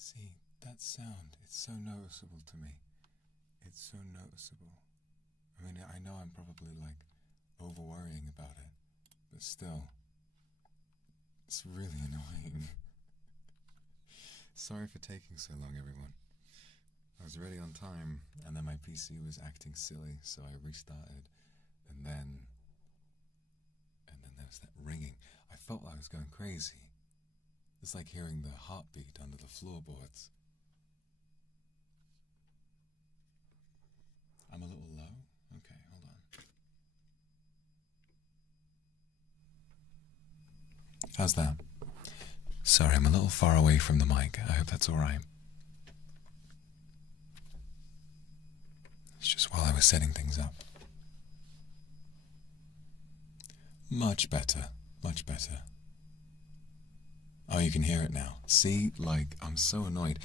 See, that sound, it's so noticeable to me. It's so noticeable. I mean, I know I'm probably like over worrying about it, but still, it's really annoying. Sorry for taking so long, everyone. I was ready on time, and then my PC was acting silly, so I restarted, and then there was that ringing. I felt I was going crazy. It's like hearing the heartbeat under the floorboards. I'm a little low? Okay, hold on. How's that? Sorry, I'm a little far away from the mic. I hope that's alright. It's just while I was setting things up. Much better, much better. Oh, you can hear it now. See, like, I'm so annoyed.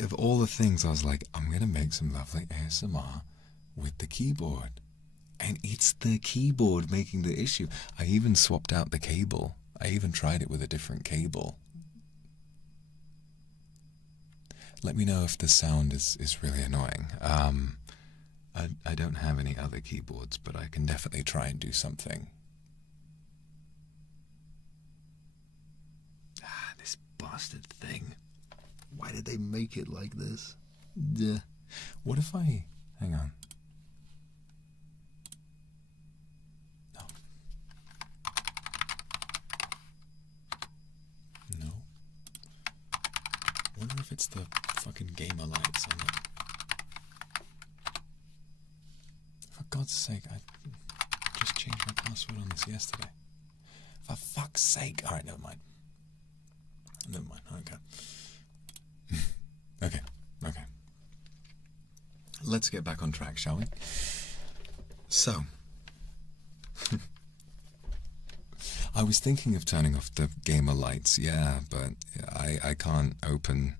Of all the things, I was like, I'm gonna make some lovely ASMR with the keyboard. And it's the keyboard making the issue. I even swapped out the cable. I even tried it with a different cable. Let me know if the sound is really annoying. I don't have any other keyboards, but I can definitely try and do something. This bastard thing. Why did they make it like this? Duh. What if I... Hang on. No. No. I wonder if it's the fucking gamer lights on it. For God's sake, I just changed my password on this yesterday. For fuck's sake. Alright, never mind. Never mind, okay. Okay. Let's get back on track, shall we? So, I was thinking of turning off the gamer lights, yeah, but I can't open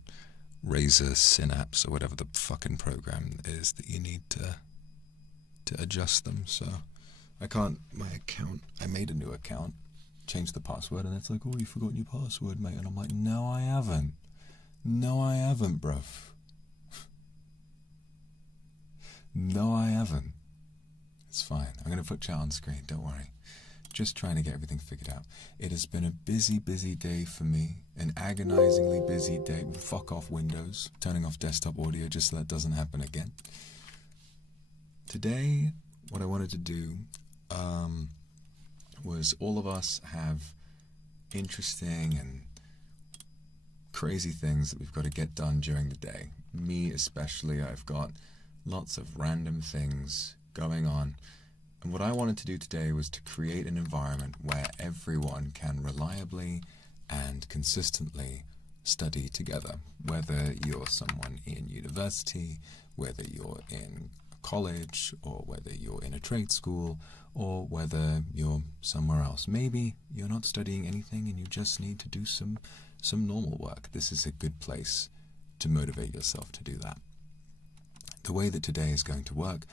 Razor Synapse or whatever the fucking program is that you need to adjust them. So I can't, my account, I made a new account, changed the password, and it's like, oh, you forgot your password, mate. And I'm like, no, I haven't. No, I haven't, bruv. No, I haven't. It's fine. I'm going to put chat on screen, don't worry. Just trying to get everything figured out. It has been a busy, busy day for me. An agonizingly busy day. Fuck off Windows. Turning off desktop audio just so that doesn't happen again. Today, what I wanted to do was all of us have interesting and crazy things that we've got to get done during the day. Me especially, I've got lots of random things going on. And what I wanted to do today was to create an environment where everyone can reliably and consistently study together. Whether you're someone in university, whether you're in college, or whether you're in a trade school, or whether you're somewhere else. Maybe you're not studying anything and you just need to do some normal work. This is a good place to motivate yourself to do that. The way that today is going to work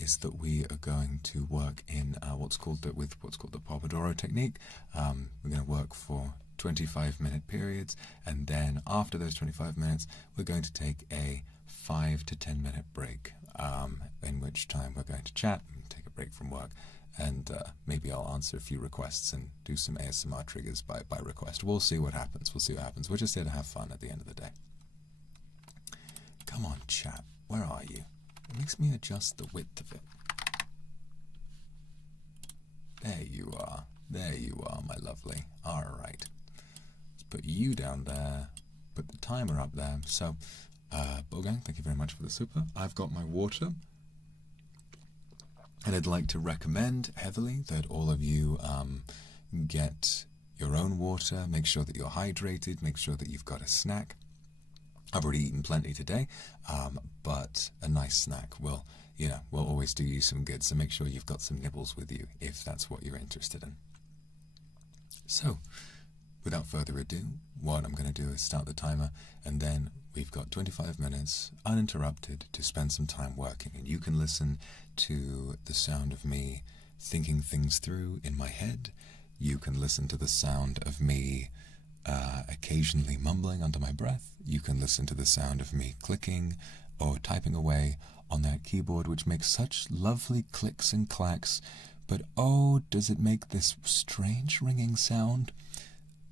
is that we are going to work in what's called the Pomodoro technique. We're going to work for 25-minute periods, and then after those 25 minutes, we're going to take a 5 to 10 minute break, in which time we're going to chat, take a break from work, and maybe I'll answer a few requests and do some ASMR triggers by request. We'll see what happens. We'll see what happens. We're just here to have fun at the end of the day. Come on, chat. Where are you? It makes me adjust the width of it. There you are. There you are, my lovely. All right. Let's put you down there. Put the timer up there. So, Bogang, thank you very much for the super. I've got my water. And I'd like to recommend heavily that all of you get your own water. Make sure that you're hydrated. Make sure that you've got a snack. I've already eaten plenty today, but a nice snack will always do you some good. So make sure you've got some nibbles with you if that's what you're interested in. So, without further ado, what I'm going to do is start the timer, and then we've got 25 minutes uninterrupted to spend some time working. And you can listen to the sound of me thinking things through in my head. You can listen to the sound of me occasionally mumbling under my breath. You can listen to the sound of me clicking or typing away on that keyboard, which makes such lovely clicks and clacks, but oh, does it make this strange ringing sound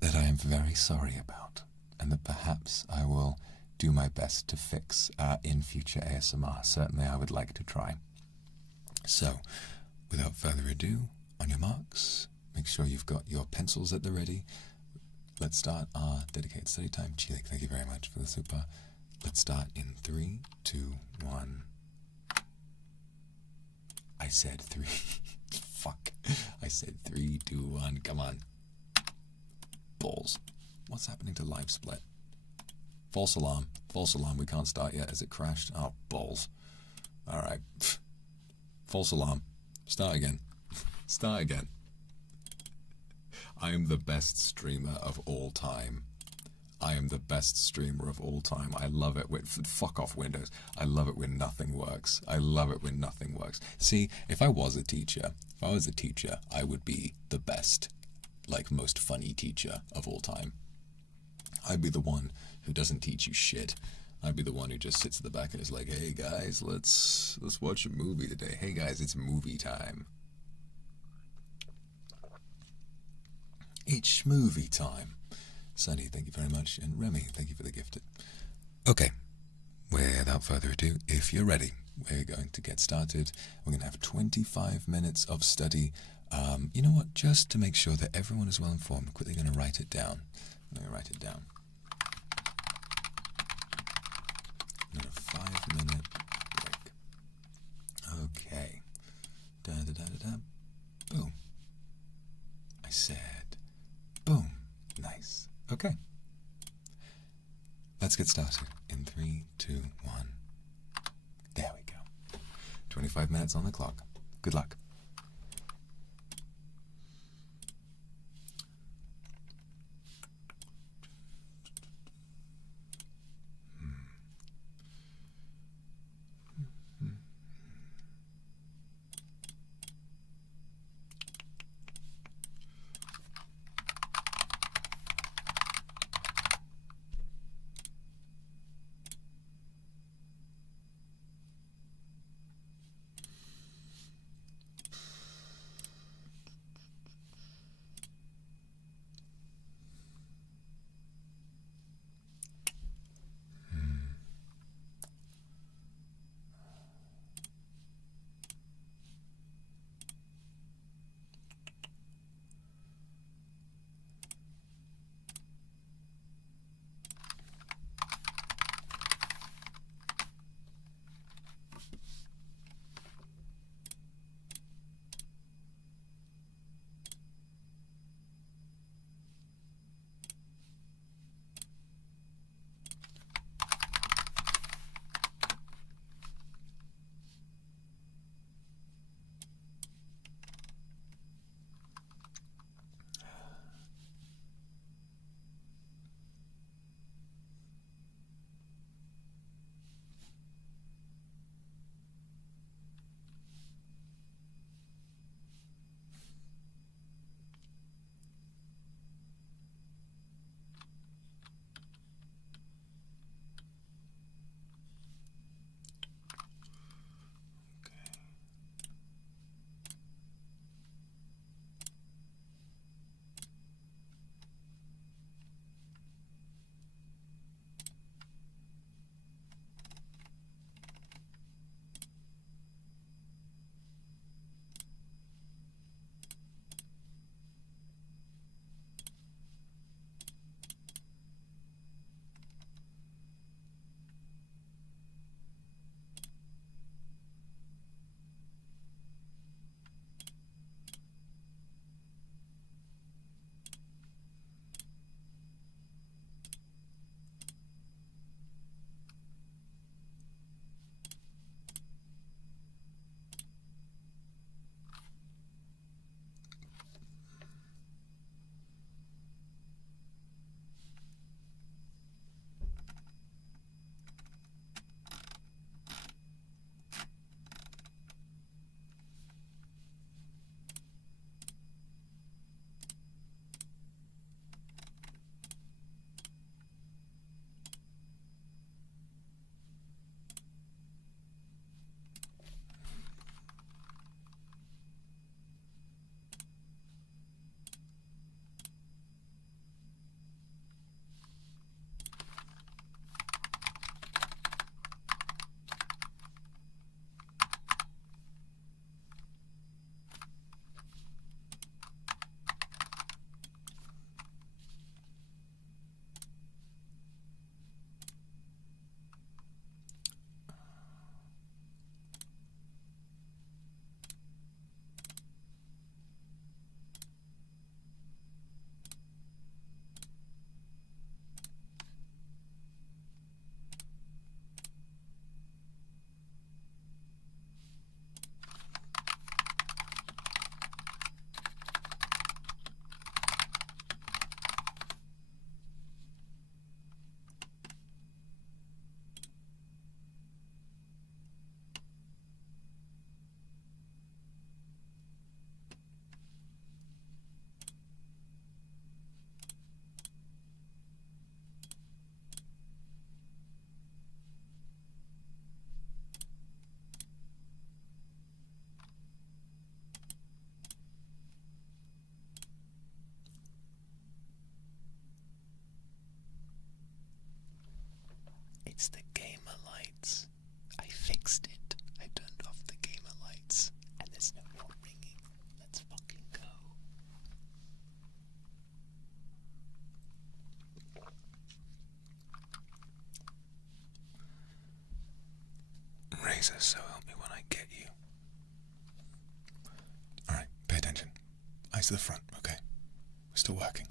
that I am very sorry about, and that perhaps I will do my best to fix in future ASMR. Certainly I would like to try. So, without further ado, on your marks, make sure you've got your pencils at the ready. Let's start our dedicated study time. Chilik, thank you very much for the super. Let's start in 3, 2, 1. I said 3. Fuck. I said 3, 2, 1. Come on. Balls. What's happening to live split? False alarm. False alarm. We can't start yet. Has it crashed? Oh, balls. Alright. False alarm. Start again. Start again. I am the best streamer of all time. I am the best streamer of all time. I love it when... Fuck off Windows. I love it when nothing works. I love it when nothing works. See, if I was a teacher, I would be the best, like, most funny teacher of all time. I'd be the one who doesn't teach you shit. I'd be the one who just sits at the back and is like, hey guys, let's watch a movie today. Hey guys, it's movie time. It's movie time. Sunny, thank you very much. And Remy, thank you for the gifted. Okay, without further ado, if you're ready, we're going to get started. We're going to have 25 minutes of study. You know what? Just to make sure that everyone is well informed, I'm quickly going to write it down. I'm going to write it down. And then a 5-minute break. Okay. Da-da-da-da-da. Boom. I said... Boom. Nice. Okay. Let's get started in 3, 2, 1. There we go. 25 minutes on the clock. Good luck. It's the gamer lights. I fixed it. I turned off the gamer lights. And there's no more ringing. Let's fucking go. Razor, so help me when I get you. Alright, pay attention. Eyes to the front, okay? We're still working.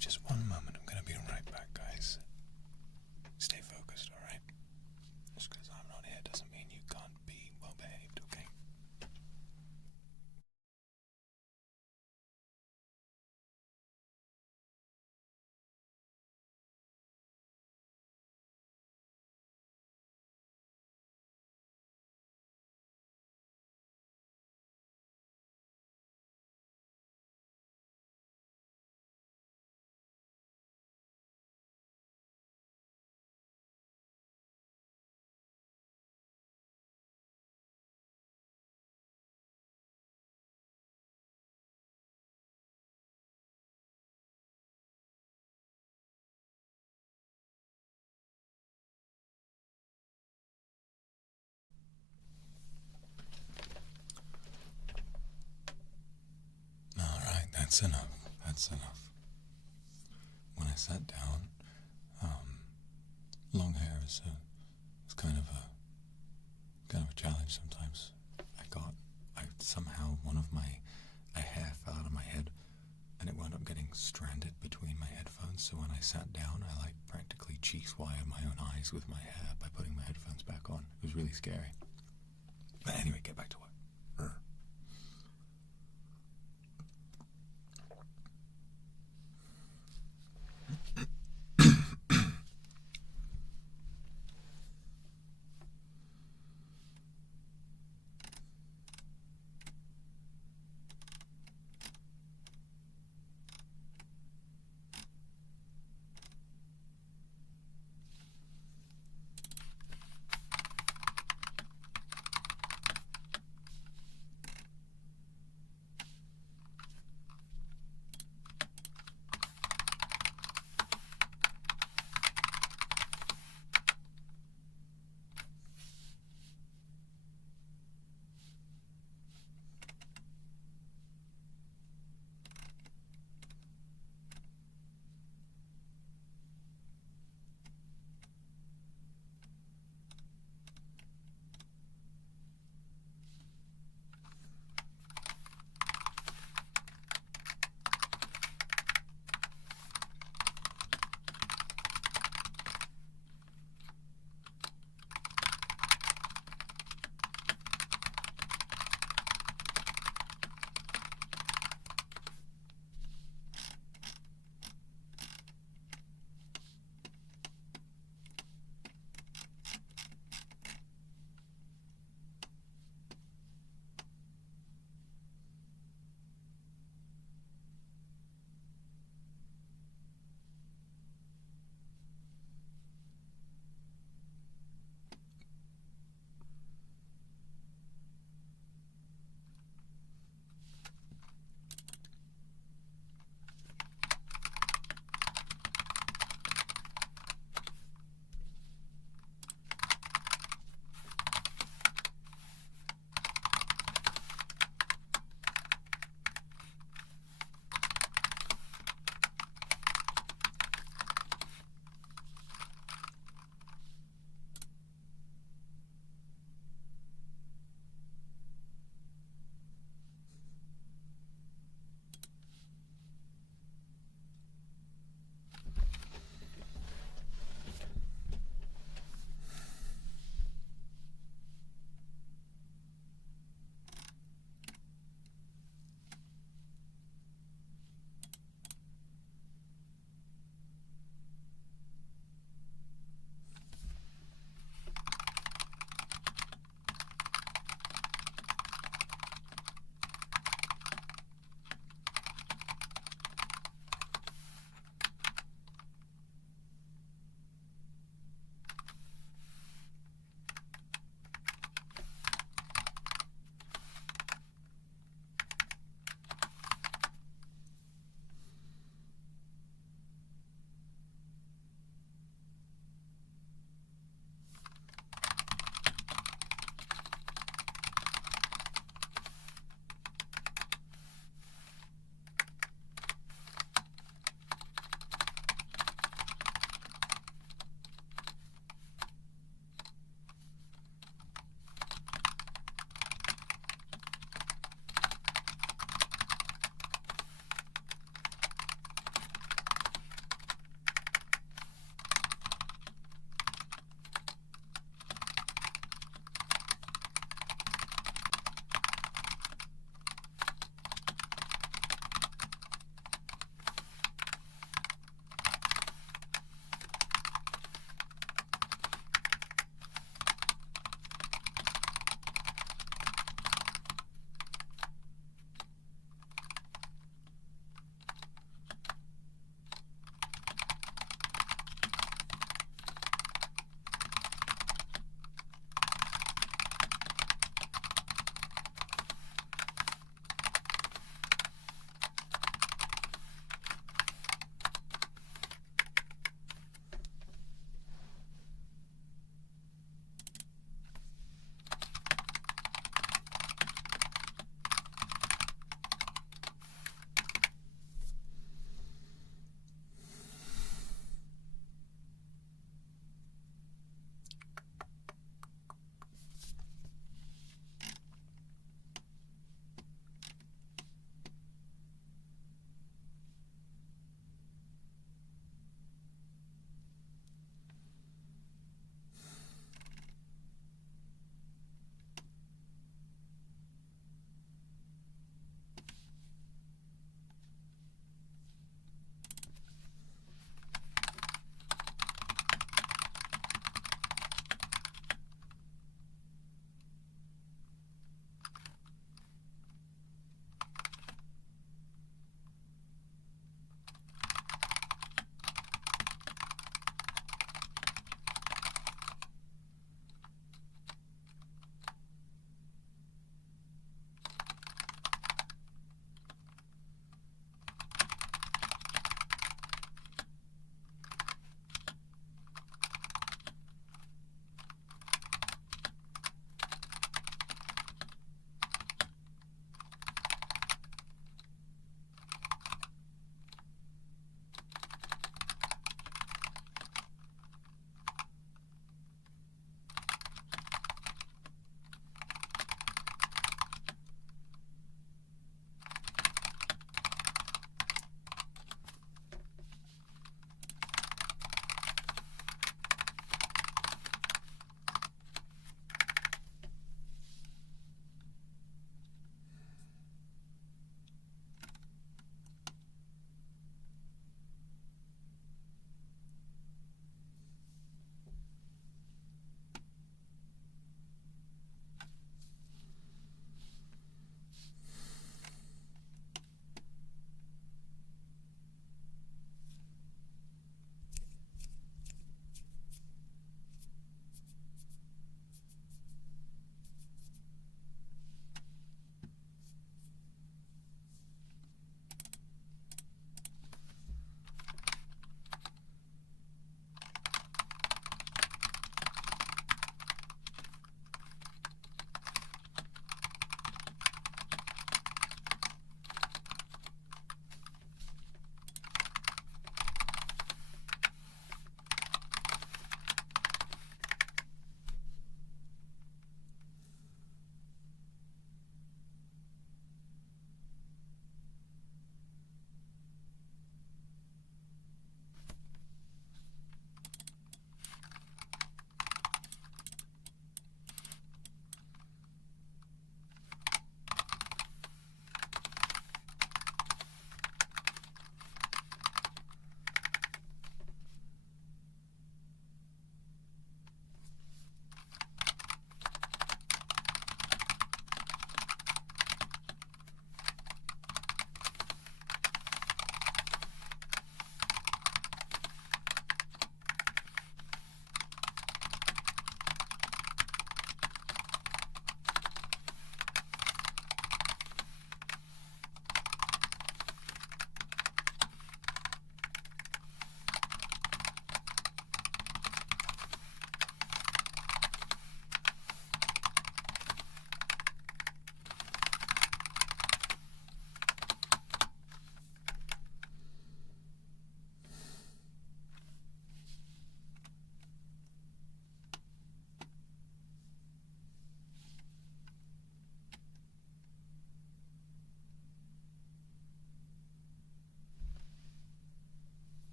Just one moment, I'm going to be right back, guys. Stay focused, alright? Just because I'm not here doesn't mean you can't be well behaved, okay? Alright, that's enough. That's enough. When I sat down, long hair is kind of a challenge sometimes. Somehow a hair fell out of my head, and it wound up getting stranded between my headphones. So when I sat down, I practically cheese wired my own eyes with my hair by putting my headphones back on. It was really scary. But anyway, get back to work.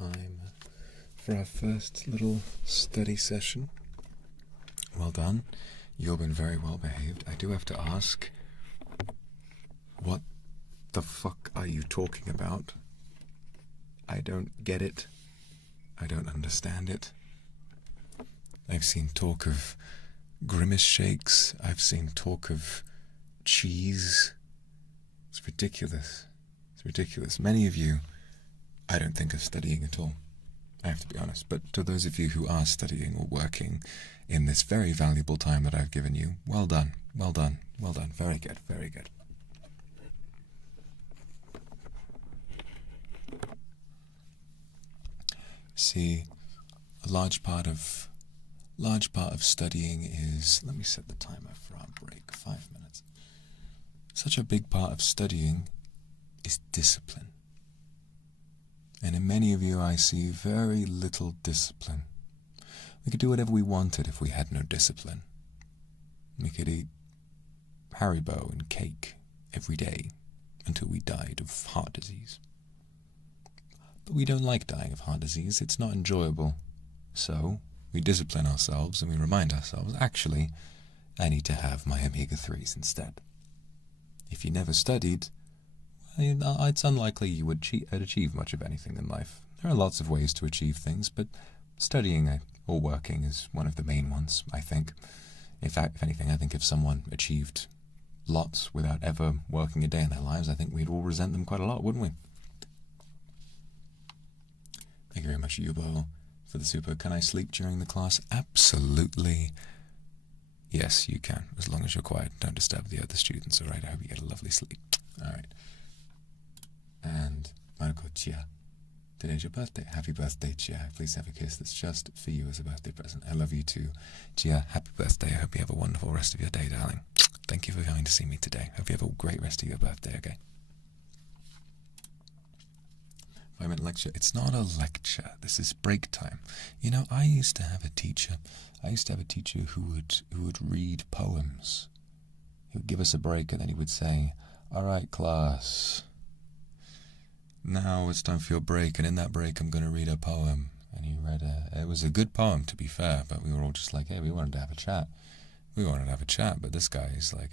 time for our first little study session. Well done. You've been very well behaved. I do have to ask, what the fuck are you talking about? I don't get it. I don't understand it. I've seen talk of grimace shakes. I've seen talk of cheese. It's ridiculous. It's ridiculous. Many of you, I don't think, are studying at all. I have to be honest. But to those of you who are studying or working in this very valuable time that I've given you, well done. Well done. Well done. Very good. Very good. See, a large part of studying is, let me set the timer for our break, 5 minutes. Such a big part of studying is discipline. And in many of you I see very little discipline. We could do whatever we wanted if we had no discipline. We could eat Haribo and cake every day until we died of heart disease. But we don't like dying of heart disease. It's not enjoyable. So we discipline ourselves and we remind ourselves, actually, I need to have my omega-3s instead. If you never studied, it's unlikely you would achieve much of anything in life. There are lots of ways to achieve things, but studying or working is one of the main ones, I think. In fact, if anything, I think if someone achieved lots without ever working a day in their lives, I think we'd all resent them quite a lot, wouldn't we? Thank you very much, Yubo, for the super. Can I sleep during the class? Absolutely. Yes, you can, as long as you're quiet. Don't disturb the other students, all right? I hope you get a lovely sleep. All right. And Marco, Chia, today's your birthday. Happy birthday, Chia. Please have a kiss that's just for you as a birthday present. I love you too. Chia, happy birthday. I hope you have a wonderful rest of your day, darling. Thank you for coming to see me today. Hope you have a great rest of your birthday, okay? 5-minute lecture. It's not a lecture. This is break time. You know, I used to have a teacher who would read poems. He would give us a break and then he would say, all right, class, now it's time for your break, and in that break I'm going to read a poem. And he read it was a good poem, to be fair, but we were all just like, hey, we wanted to have a chat. But this guy is like,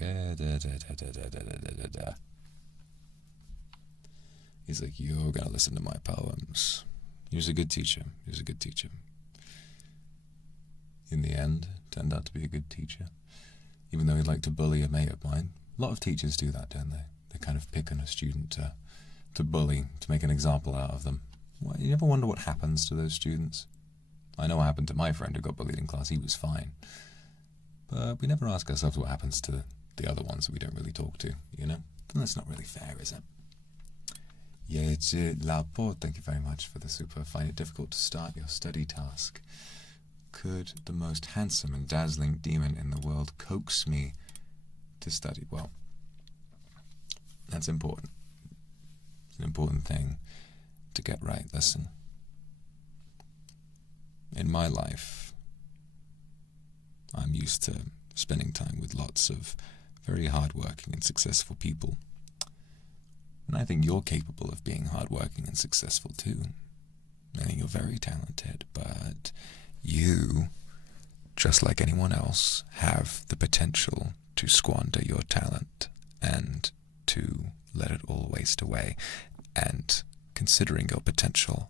He's like, you're going to listen to my poems. He was a good teacher. In the end, turned out to be a good teacher, even though he'd like to bully a mate of mine. A lot of teachers do that, don't they? They kind of pick on a student to bully, to make an example out of them. Well, you ever wonder what happens to those students? I know what happened to my friend who got bullied in class. He was fine. But we never ask ourselves what happens to the other ones that we don't really talk to, you know? And that's not really fair, is it? Yeah, it's Lapo, thank you very much for the super. Find it difficult to start your study task. Could the most handsome and dazzling demon in the world coax me to study? Well, that's important. It's an important thing to get right. Listen, in my life, I'm used to spending time with lots of very hardworking and successful people. And I think you're capable of being hardworking and successful too. I think you're very talented, but you, just like anyone else, have the potential to squander your talent and to let it all waste away. And considering your potential,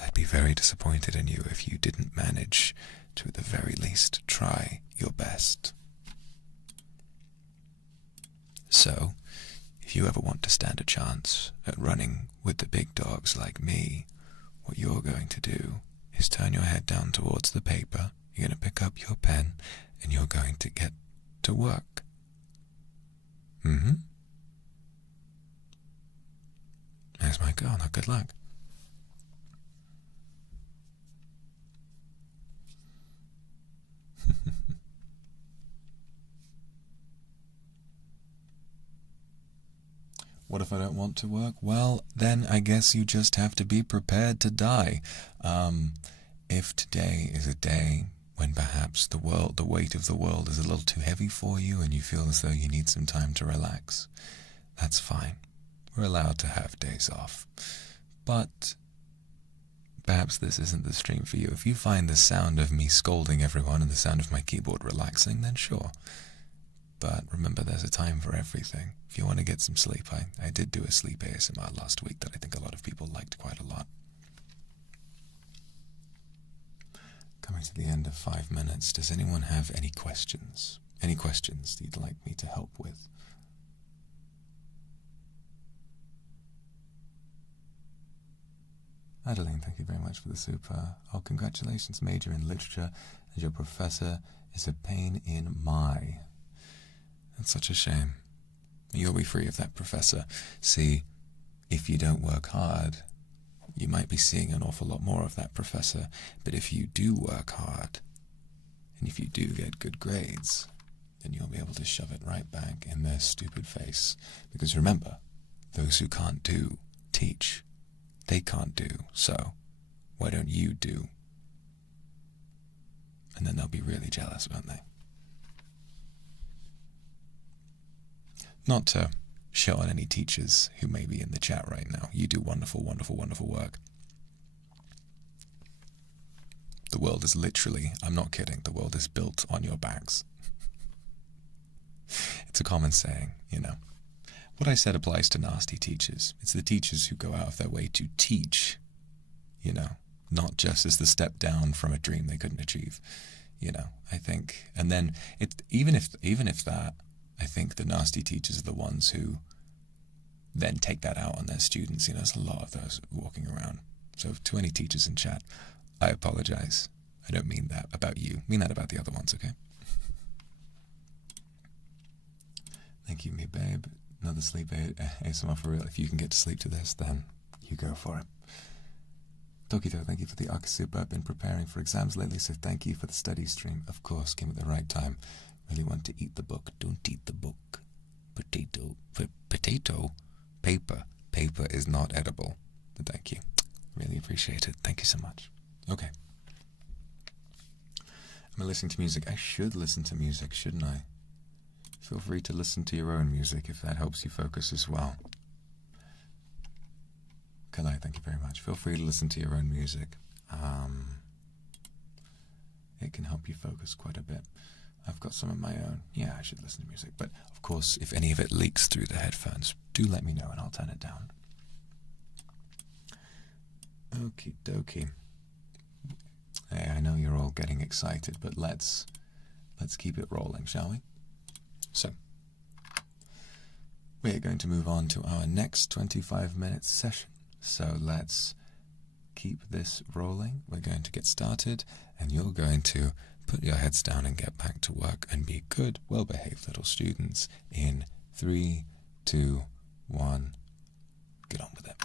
I'd be very disappointed in you if you didn't manage to, at the very least, try your best. So, if you ever want to stand a chance at running with the big dogs like me, what you're going to do is turn your head down towards the paper, you're going to pick up your pen, and you're going to get to work. There's my girl. Now, good luck. What if I don't want to work? Well, then I guess you just have to be prepared to die. If today is a day when perhaps the weight of the world is a little too heavy for you and you feel as though you need some time to relax, that's fine. We're allowed to have days off. But perhaps this isn't the stream for you. If you find the sound of me scolding everyone and the sound of my keyboard relaxing, then sure. But remember, there's a time for everything. If you want to get some sleep, I did do a sleep ASMR last week that I think a lot of people liked quite a lot. Coming to the end of 5 minutes, does anyone have any questions? Any questions that you'd like me to help with? Adeline, thank you very much for the super. Oh, congratulations, major in literature, as your professor is a pain in my. That's such a shame. You'll be free of that, professor. See, if you don't work hard, you might be seeing an awful lot more of that, professor. But if you do work hard, and if you do get good grades, then you'll be able to shove it right back in their stupid face. Because remember, those who can't do, teach. They can't do, so why don't you do? And then they'll be really jealous, won't they? Not to shit on any teachers who may be in the chat right now. You do wonderful, wonderful, wonderful work. The world is literally, I'm not kidding, the world is built on your backs. It's a common saying, you know. What I said applies to nasty teachers. It's the teachers who go out of their way to teach, you know, not just as the step down from a dream they couldn't achieve, you know. I think, and then even if that, I think the nasty teachers are the ones who then take that out on their students. You know, there's a lot of those walking around. So to any teachers in chat, I apologize. I don't mean that about you. I mean that about the other ones, okay? Thank you, me babe. Another sleep ASMR for real. If you can get to sleep to this, then you go for it. Tokito, thank you for the Akasupa. I've been preparing for exams lately, so thank you for the study stream. Of course, came at the right time. Really want to eat the book. Don't eat the book. Potato. Paper. Paper is not edible. But thank you. Really appreciate it. Thank you so much. Okay. Am I listening to music? I should listen to music, shouldn't I? Feel free to listen to your own music if that helps you focus as well. Kalai, thank you very much. Feel free to listen to your own music. It can help you focus quite a bit. I've got some of my own. Yeah, I should listen to music. But, of course, if any of it leaks through the headphones, do let me know and I'll turn it down. Okie dokie. Hey, I know you're all getting excited, but let's keep it rolling, shall we? So, we're going to move on to our next 25-minute session. So let's keep this rolling. We're going to get started, and you're going to put your heads down and get back to work and be good, well-behaved little students in 3, 2, 1. Get on with it.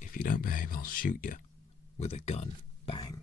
If you don't behave, I'll shoot you with a gun. Bang.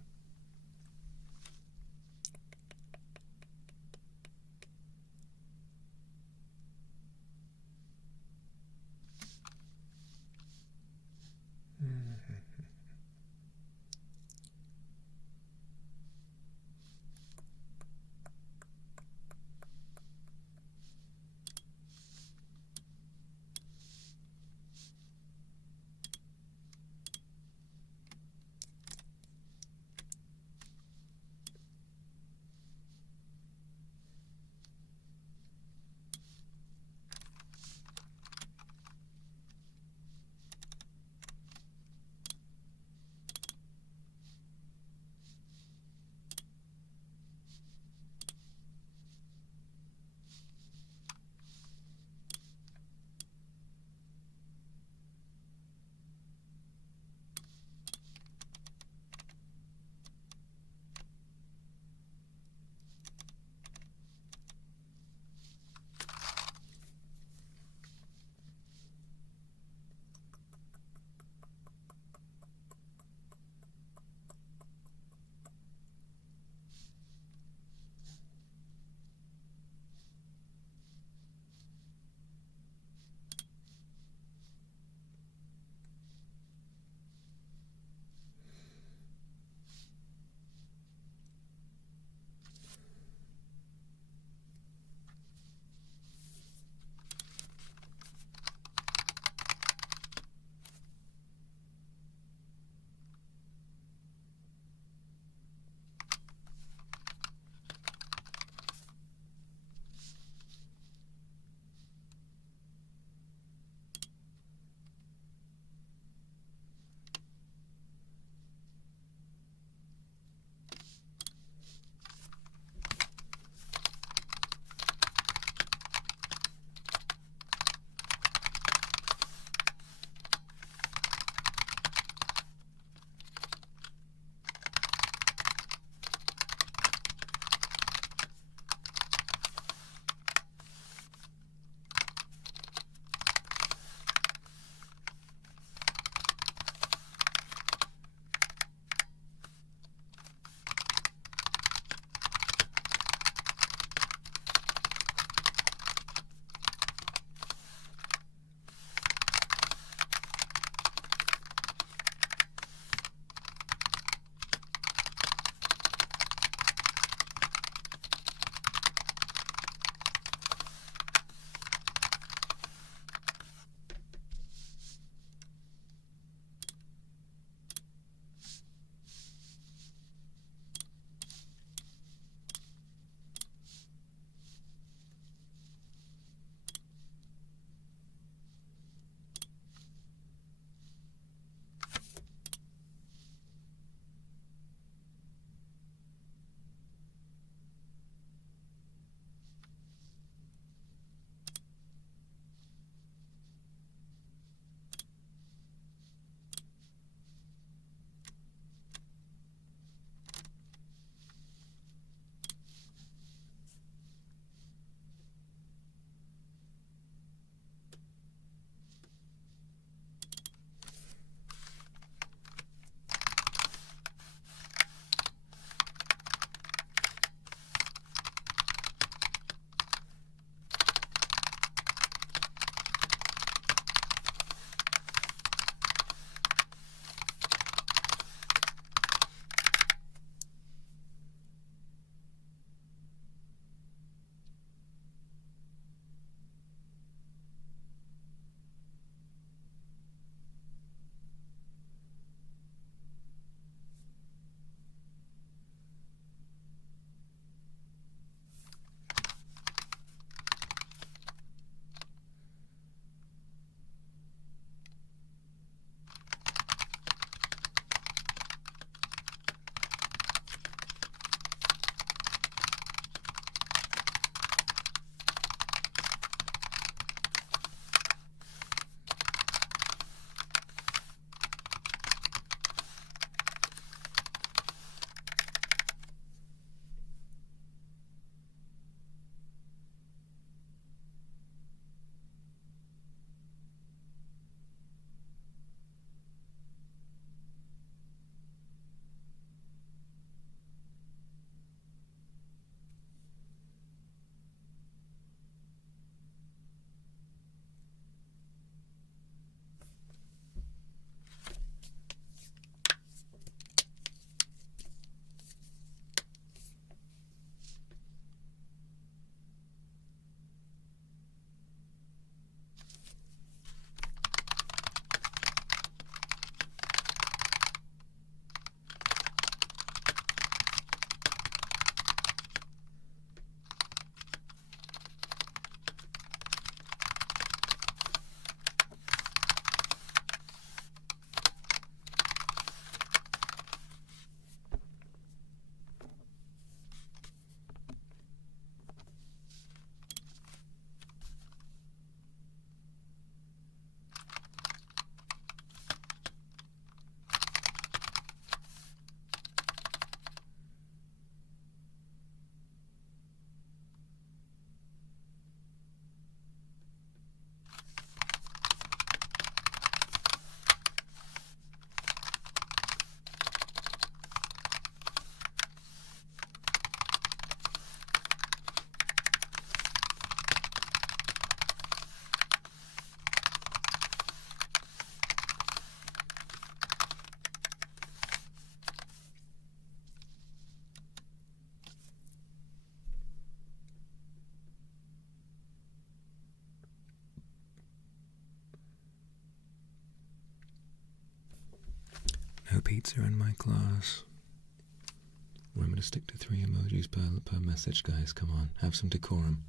pizza in my class. Remember to stick to 3 emojis per message, guys. Come on, have some decorum.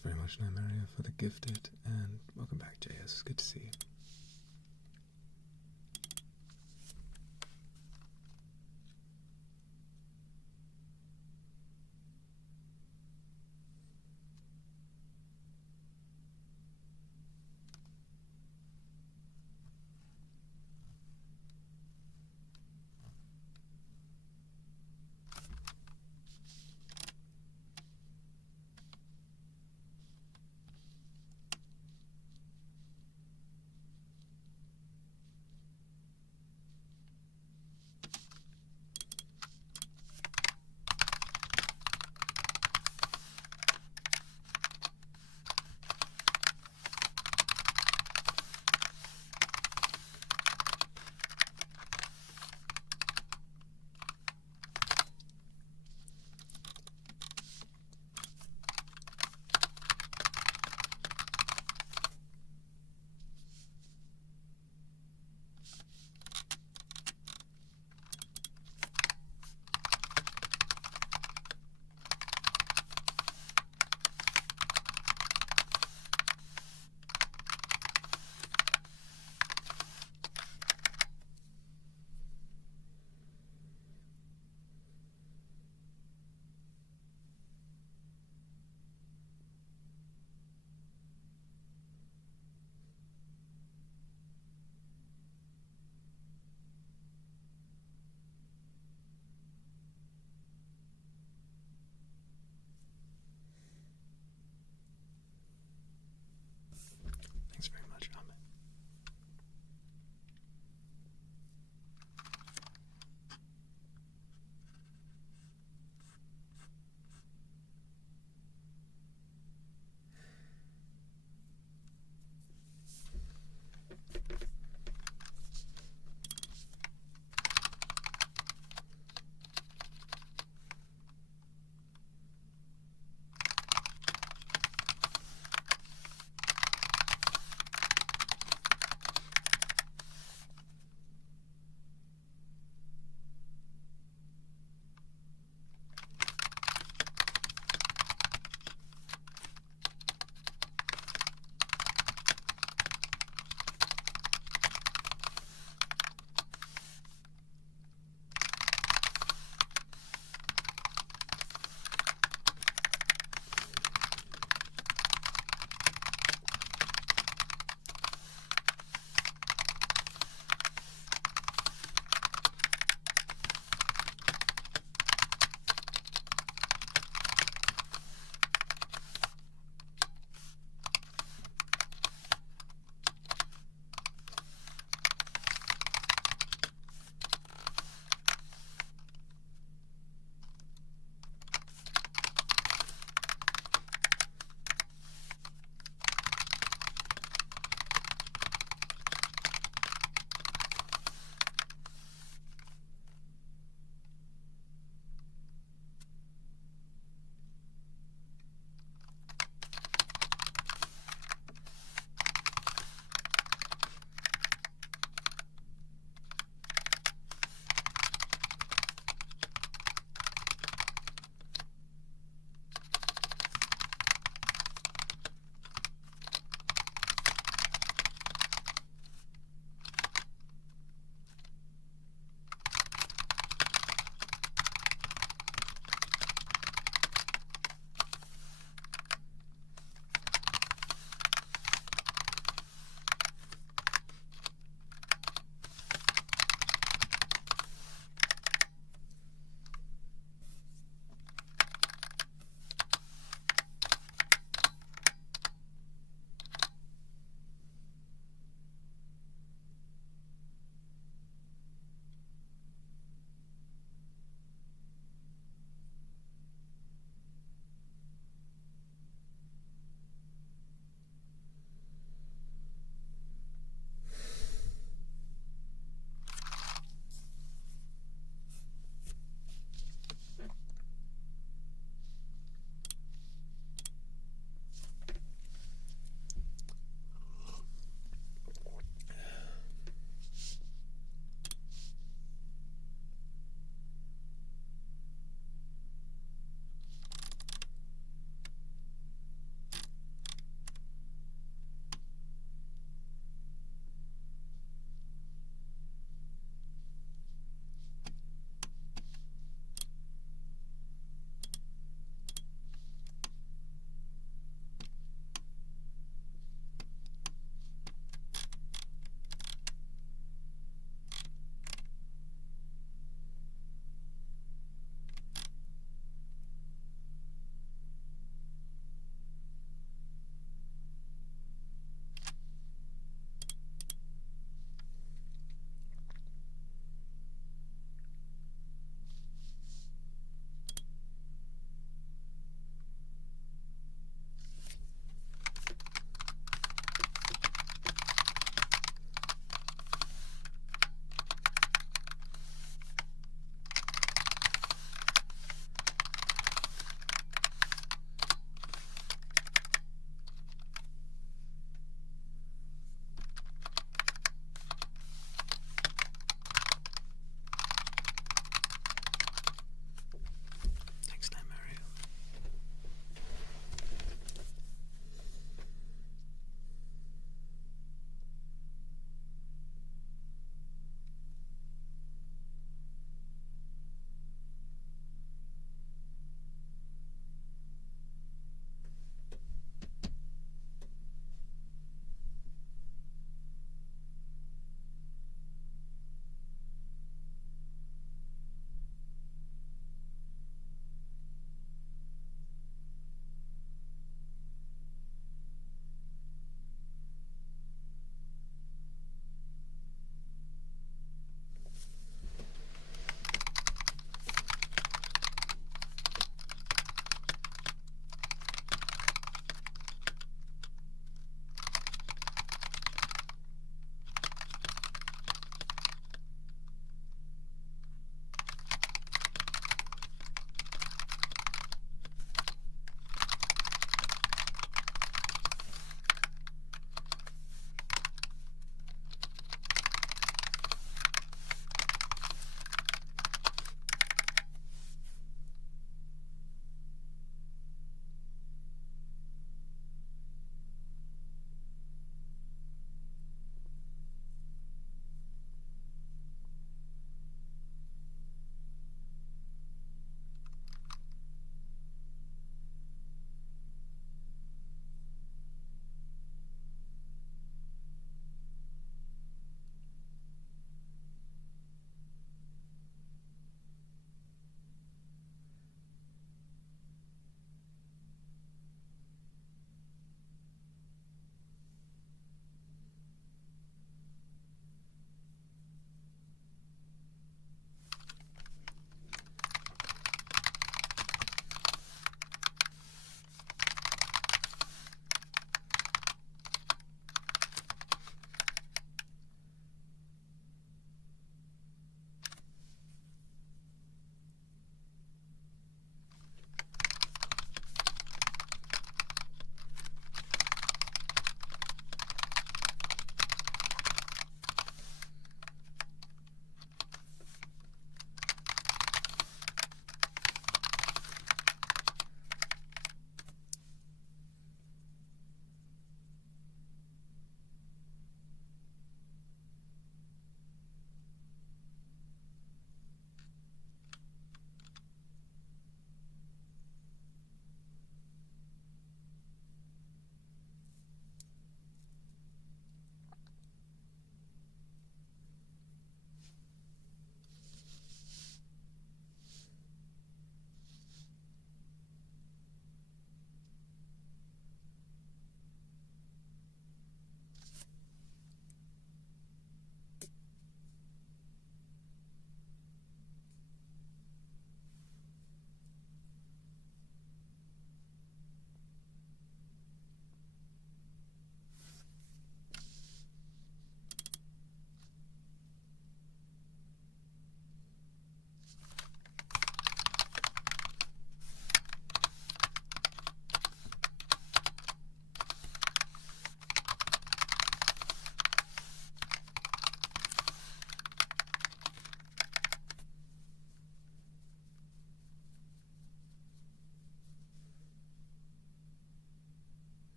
Thanks very much, Nymeria, for the gifted, and welcome back, JS. It's good to see you.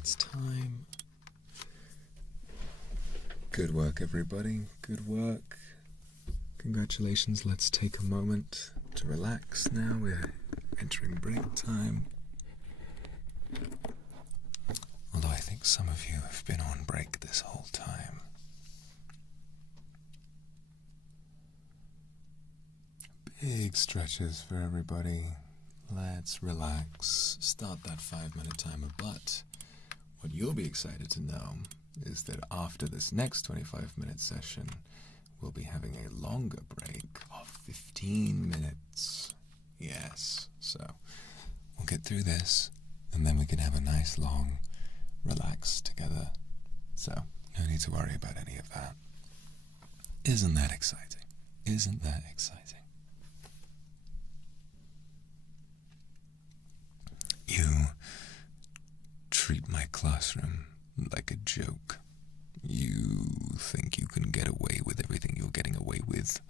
that's time. Good work, everybody. Good work. Congratulations. Let's take a moment to relax now. We're entering break time. Although I think some of you have been on break this whole time. Big stretches for everybody. Let's relax. Start that 5-minute timer. But what you'll be excited to know is that after this next 25-minute session, we'll be having a longer break of 15 minutes. Yes, so we'll get through this, and then we can have a nice long relax together. So no need to worry about any of that. Isn't that exciting? Isn't that exciting? You treat my classroom like a joke. You think you can get away with everything you're getting away with.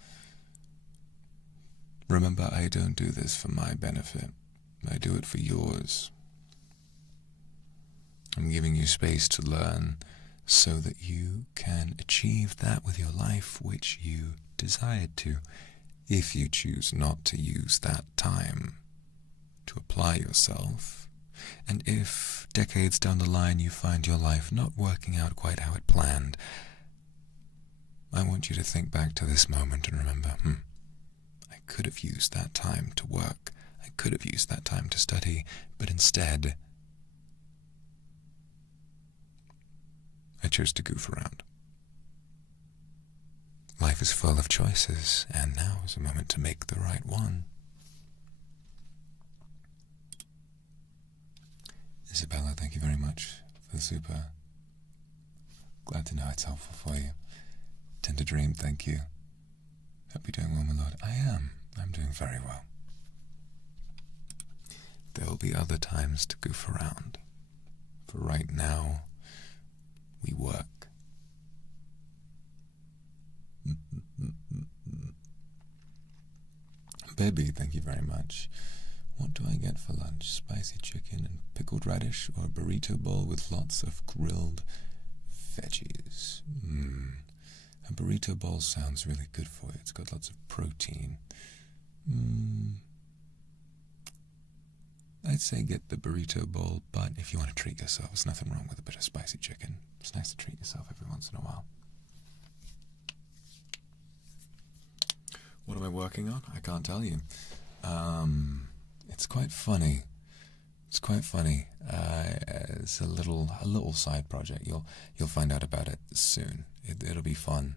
Remember, I don't do this for my benefit. I do it for yours. I'm giving you space to learn so that you can achieve that with your life which you desired to, if you choose not to use that time to apply yourself. And if decades down the line you find your life not working out quite how it planned, I want you to think back to this moment and remember, I could have used that time to work. I could have used that time to study, but instead, I chose to goof around. Life is full of choices, and now is a moment to make the right one. Isabella, thank you very much for the super. Glad to know it's helpful for you. Tend to dream, thank you. Hope you're doing well, my lord. I am. I'm doing very well. There will be other times to goof around. For right now, we work. Baby, thank you very much. What do I get for lunch? Spicy chicken and pickled radish, or a burrito bowl with lots of grilled veggies? A burrito bowl sounds really good for you. It's got lots of protein. I'd say get the burrito bowl, but if you want to treat yourself, there's nothing wrong with a bit of spicy chicken. It's nice to treat yourself every once in a while. What am I working on? I can't tell you. It's quite funny. It's quite funny. It's a little side project. You'll find out about it soon. It'll be fun.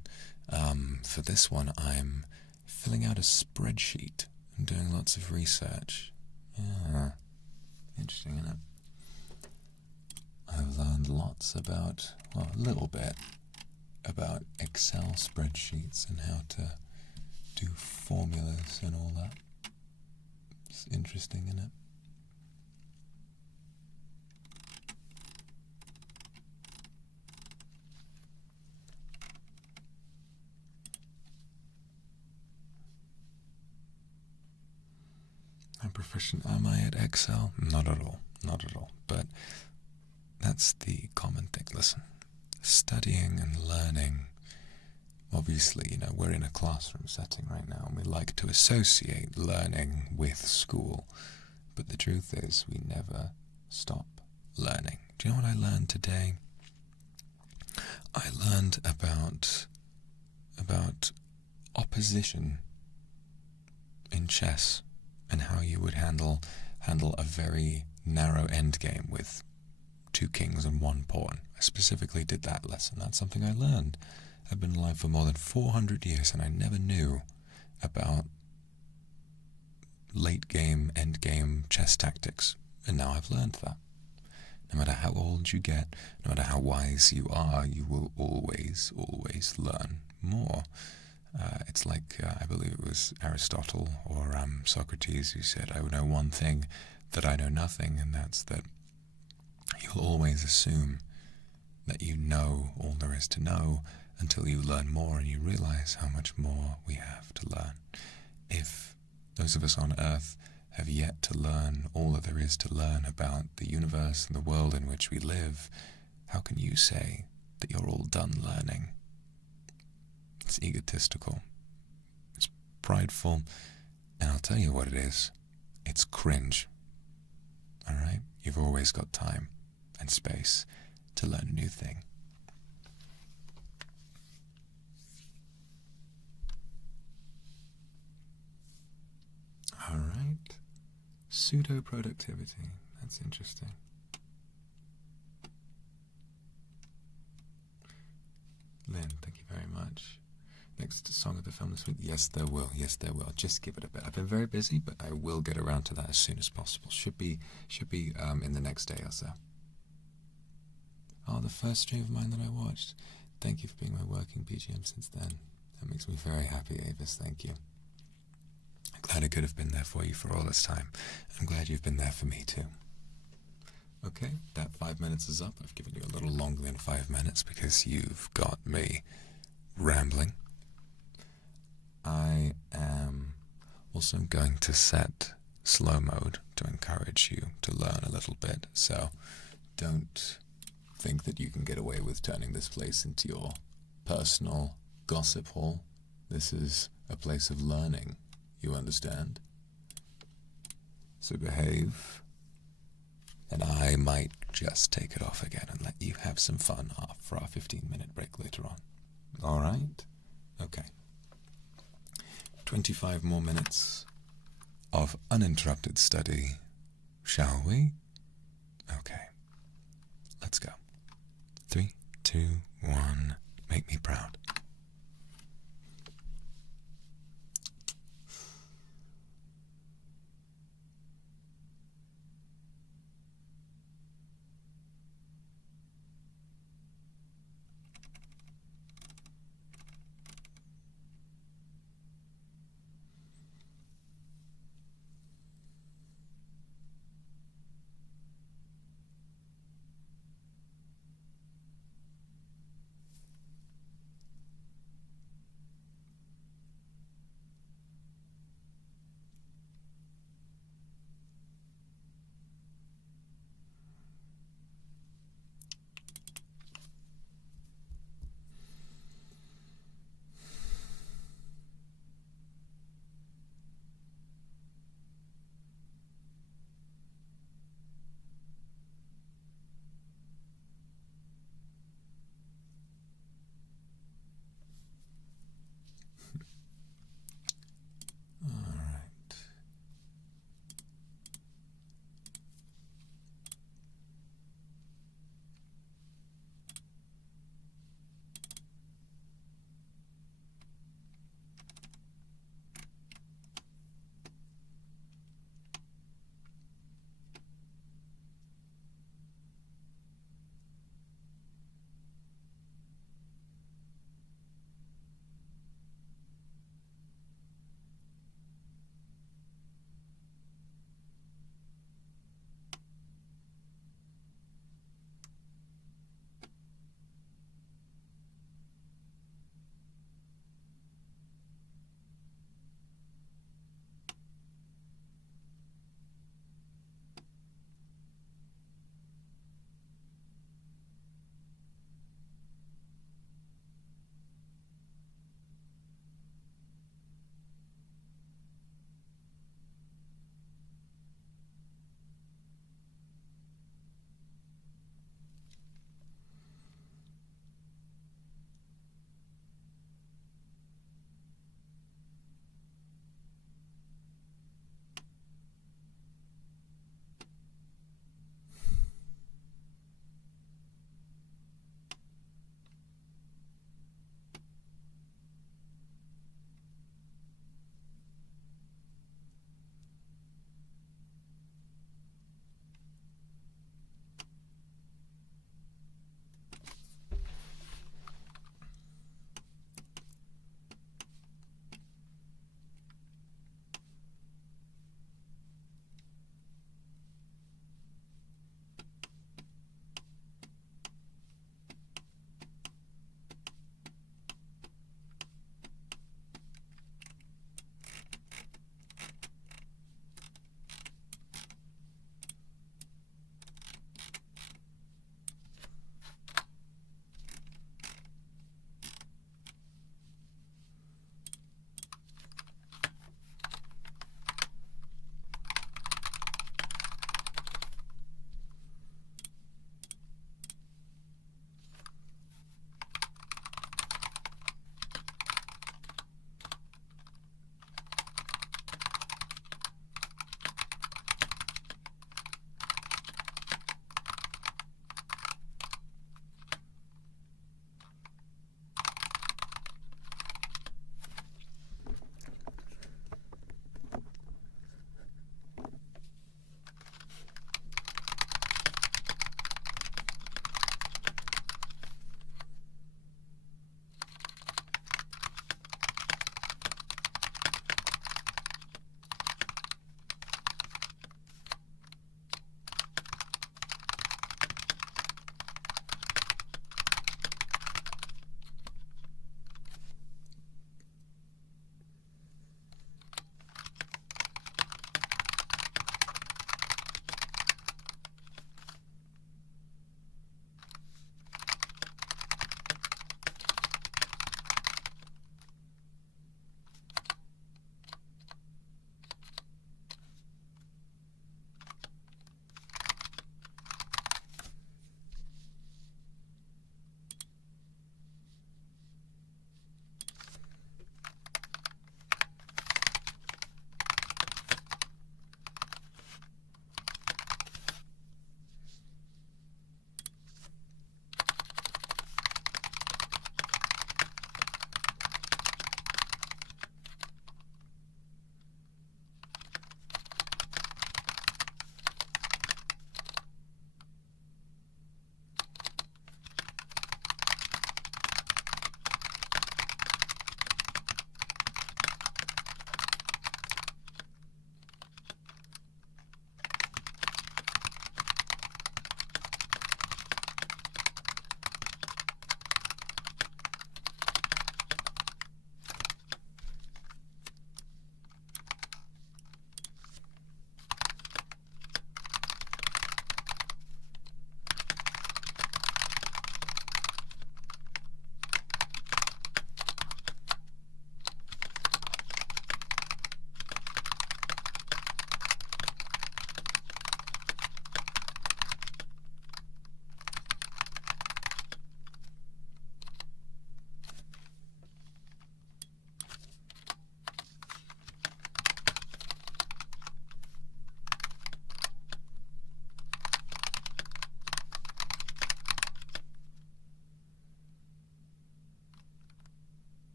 For this one, I'm filling out a spreadsheet and doing lots of research. Yeah, interesting, isn't it? I've learned lots about, well, a little bit about Excel spreadsheets and how to do formulas and all that. It's interesting, isn't it? How proficient am I at Excel? Not at all. Not at all. But that's the common thing. Listen, studying and learning, obviously, we're in a classroom setting right now, and we like to associate learning with school. But the truth is, we never stop learning. Do you know what I learned today? I learned about opposition in chess and how you would handle a very narrow endgame with 2 kings and 1 pawn. I specifically did that lesson. That's something I learned. I've been alive for more than 400 years, and I never knew about late-game, end-game chess tactics, and now I've learned that. No matter how old you get, no matter how wise you are, you will always learn more. It's like, I believe it was Aristotle or Socrates who said, I know one thing, that I know nothing, and that's that you'll always assume that you know all there is to know until you learn more and you realize how much more we have to learn. If those of us on Earth have yet to learn all that there is to learn about the universe and the world in which we live, how can you say that you're all done learning? It's egotistical. It's prideful. And I'll tell you what it is. It's cringe. Alright? You've always got time and space to learn a new thing. Alright. Pseudo-productivity. That's interesting. Lynn, thank you very much. Next song of the film this week? Yes, there will. Yes, there will. Just give it a bit. I've been very busy, but I will get around to that as soon as possible. Should be in the next day or so. Oh, the first stream of mine that I watched. Thank you for being my working BGM since then. That makes me very happy, Avis. Thank you. I'm glad I could have been there for you for all this time. I'm glad you've been there for me too. Okay, that 5 minutes is up. I've given you a little longer than 5 minutes because you've got me rambling. I am also going to set slow mode to encourage you to learn a little bit, so don't think that you can get away with turning this place into your personal gossip hall. This is a place of learning, you understand? So behave, and I might just take it off again and let you have some fun for our 15-minute break later on. All right? Okay. 25 more minutes of uninterrupted study, shall we? Okay. Let's go. 3, 2, 1. Make me proud.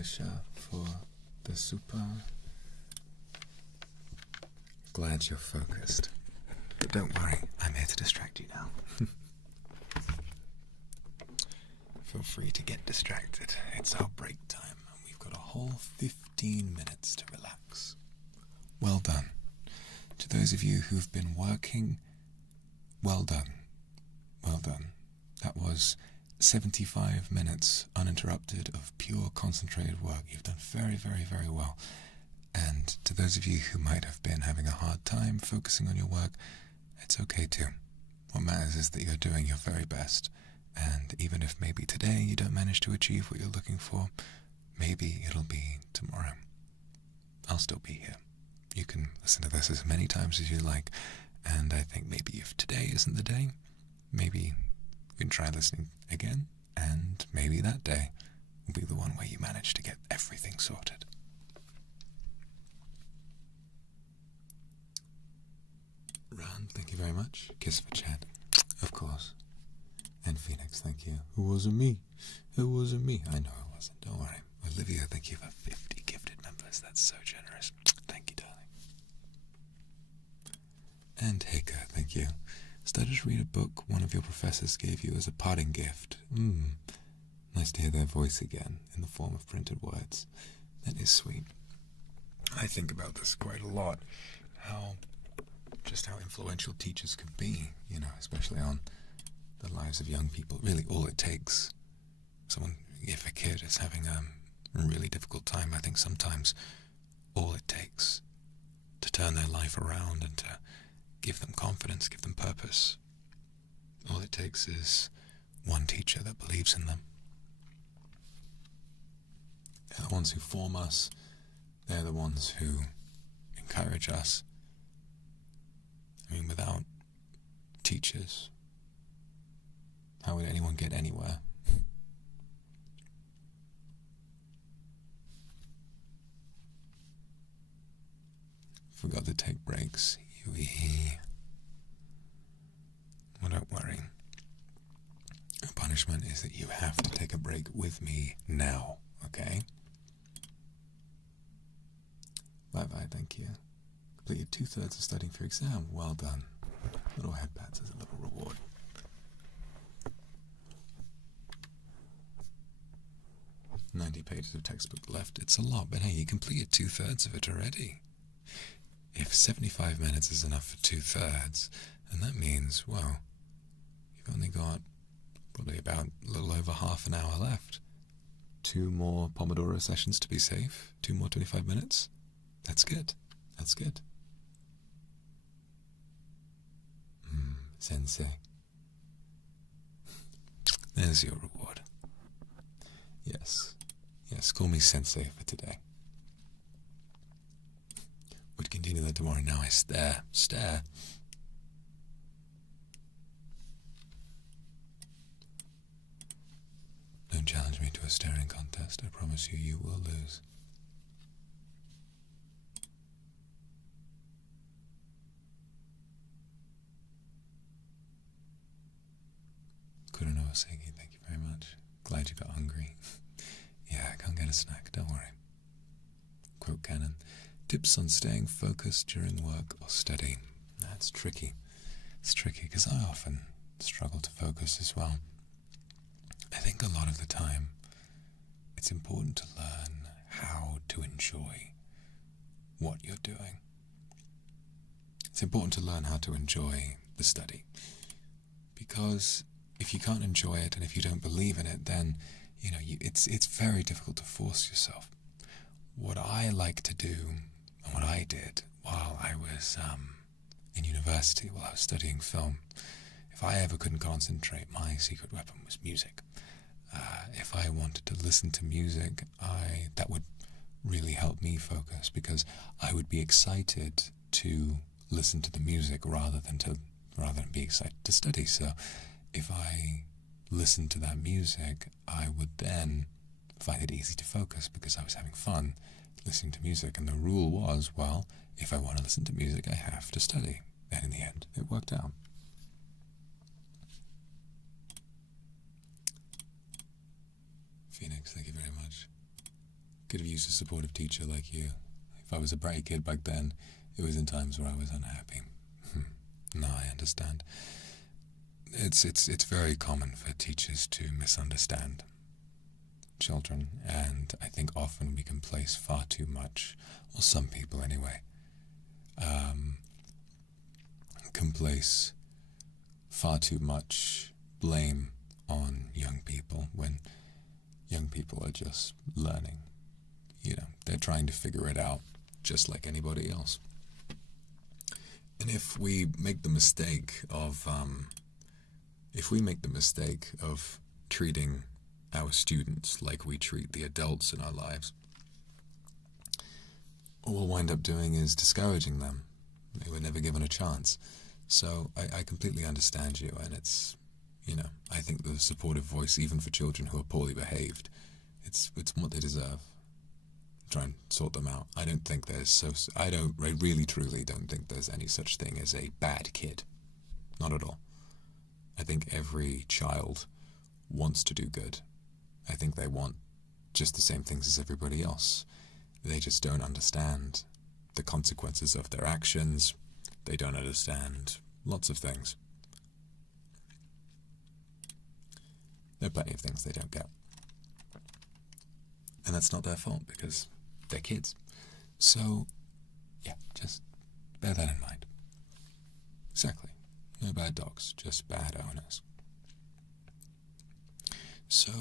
Yasha for the super. Glad you're focused. But don't worry, I'm here to distract you now. Feel free to get distracted. It's our break time, and we've got a whole 15 minutes to relax. Well done. To those of you who've been working, well done. Well done. That was 75 minutes uninterrupted of pure concentrated work. You've done very, very, very well. And to those of you who might have been having a hard time focusing on your work, it's okay too. What matters is that you're doing your very best. And even if maybe today you don't manage to achieve what you're looking for, maybe it'll be tomorrow. I'll still be here. You can listen to this as many times as you like, and I think maybe if today isn't the day, maybe you can try listening again, and maybe that day will be the one where you manage to get everything sorted. Ran, thank you very much. Kiss for Chad, of course. And Phoenix, thank you. It wasn't me. It wasn't me. I know it wasn't. Don't worry. Olivia, thank you for 50 gifted members. That's so generous. Thank you, darling. And Hika, thank you. Started to read a book one of your professors gave you as a parting gift. Nice to hear their voice again in the form of printed words. That is sweet. I think about this quite a lot. How influential teachers can be, especially on the lives of young people. Really, all it takes, if a kid is having a really difficult time, I think sometimes all it takes to turn their life around and to give them confidence, give them purpose, all it takes is one teacher that believes in them. They're the ones who form us. They're the ones who encourage us. I mean, without teachers, how would anyone get anywhere? Forgot to take breaks. Well, don't worry. The punishment is that you have to take a break with me now, okay? Bye-bye, thank you. Completed 2/3 of studying for exam. Well done. Little head pats as a little reward. "90 pages of textbook left." It's a lot, but hey, you completed 2/3 of it already. If 75 minutes is enough for 2/3, then that means, well, you've only got probably about a little over half an hour left. 2 more Pomodoro sessions to be safe. 2 more 25 minutes. That's good. That's good. Sensei. There's your reward. Yes. Yes, call me Sensei for today. Would continue that tomorrow. Now I stare. Don't challenge me to a staring contest. I promise you, you will lose. Kurono Segi, thank you very much. Glad you got hungry. Yeah, can't get a snack, don't worry. Quote canon. Tips on staying focused during work or study. That's tricky. It's tricky because I often struggle to focus as well. I think a lot of the time it's important to learn how to enjoy what you're doing. It's important to learn how to enjoy the study. Because if you can't enjoy it and if you don't believe in it, then it's very difficult to force yourself. What I like to do, and what I did while I was in university, while I was studying film, if I ever couldn't concentrate, my secret weapon was music. If I wanted to listen to music, that would really help me focus, because I would be excited to listen to the music rather than be excited to study. So if I listened to that music, I would then find it easy to focus because I was having fun listening to music. And the rule was, well, if I want to listen to music, I have to study. And in the end, it worked out. Phoenix, thank you very much. could have used a supportive teacher like you. If I was a bratty kid back then, it was in times where I was unhappy. No, I understand. It's very common for teachers to misunderstand children, and I think often we can place far too much, or some people anyway, can place far too much blame on young people when young people are just learning. They're trying to figure it out just like anybody else. And if we make the mistake of treating our students like we treat the adults in our lives, all we'll wind up doing is discouraging them. They were never given a chance. So I completely understand you, and it's, I think the supportive voice, even for children who are poorly behaved, it's what they deserve. Try and sort them out. I really truly don't think there's any such thing as a bad kid. Not at all. I think every child wants to do good. I think they want just the same things as everybody else. They just don't understand the consequences of their actions. They don't understand lots of things. There are plenty of things they don't get. And that's not their fault, because they're kids. So, yeah, just bear that in mind. Exactly. No bad dogs, just bad owners. So,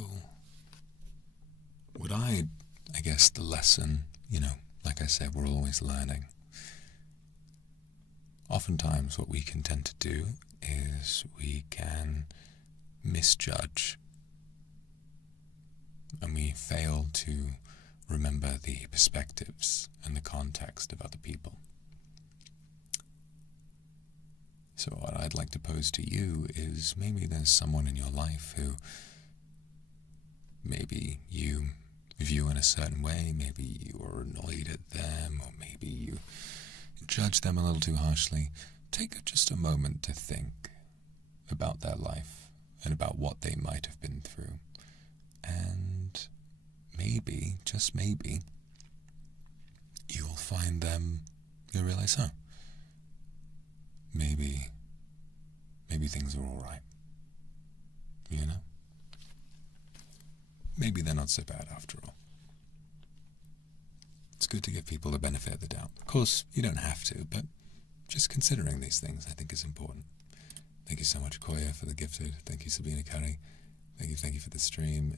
I guess the lesson, like I said, we're always learning. Oftentimes what we can tend to do is we can misjudge, and we fail to remember the perspectives and the context of other people. So what I'd like to pose to you is, maybe there's someone in your life who maybe you view in a certain way, maybe you are annoyed at them, or maybe you judge them a little too harshly. Take just a moment to think about their life and about what they might have been through. And maybe, just maybe, you'll find them, you'll realize, maybe things are all right. Maybe they're not so bad after all. It's good to give people the benefit of the doubt. Of course, you don't have to, but just considering these things, I think, is important. Thank you so much, Koya, for the gifted. Thank you, Sabina Curry. Thank you for the stream.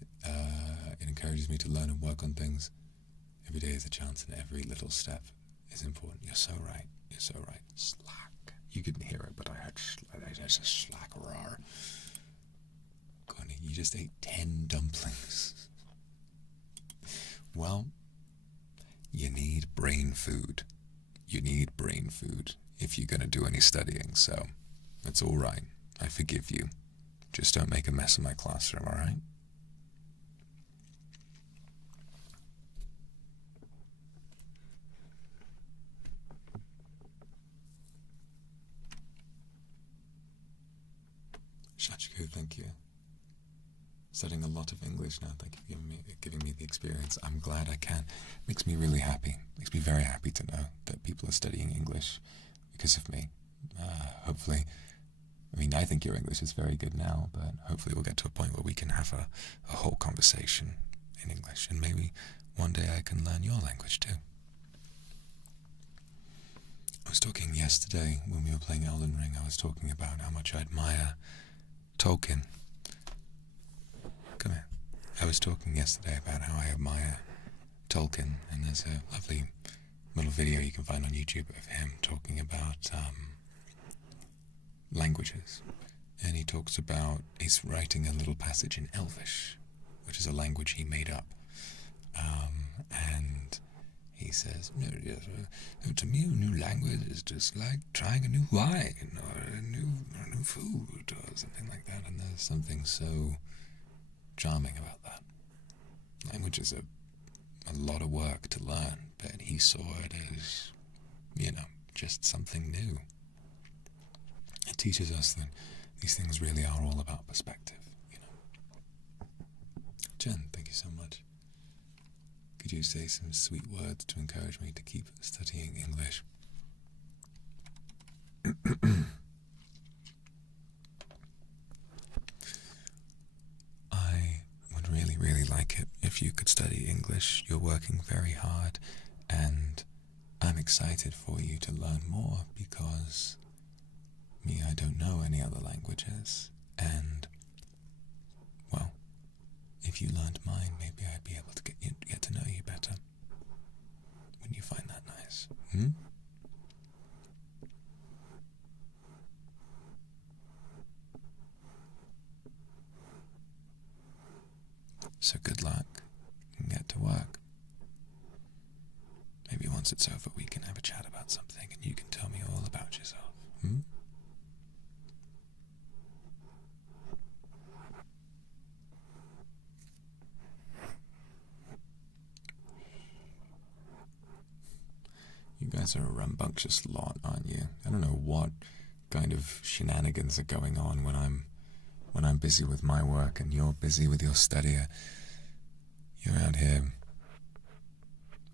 It encourages me to learn and work on things. Every day is a chance, and every little step is important. You're so right. You're so right. Slack. You couldn't hear it, but I had a slack roar. You just ate 10 dumplings. Well, you need brain food. You need brain food if you're going to do any studying, so it's all right. I forgive you. Just don't make a mess of my classroom, all right? Shachiku, thank you. Studying a lot of English now. Thank you for giving me the experience. I'm glad I can. Makes me really happy. Makes me very happy to know that people are studying English because of me. Hopefully, I think your English is very good now, but hopefully we'll get to a point where we can have a whole conversation in English, and maybe one day I can learn your language too. I was talking yesterday when we were playing Elden Ring, I was talking about how much I admire Tolkien. Come here. I was talking yesterday about how I admire Tolkien, and there's a lovely little video you can find on YouTube of him talking about languages. And he talks about, he's writing a little passage in Elvish, which is a language he made up. And he says, to me, a new language is just like trying a new wine or a new food or something like that. And there's something so charming about that. Language is a lot of work to learn, but he saw it as, just something new. It teaches us that these things really are all about perspective, Jen, thank you so much. Could you say some sweet words to encourage me to keep studying English? I would really, really like it if you could study English. You're working very hard, and I'm excited for you to learn more because I don't know any other languages, and, well, if you learned mine, maybe I'd be able to get to know you better. Wouldn't you find that nice? So good luck and get to work. Maybe once it's over we can have a chat about something and you can tell me all about yourself. You guys are a rambunctious lot, aren't you? I don't know what kind of shenanigans are going on when I'm busy with my work and you're busy with your study. You're out here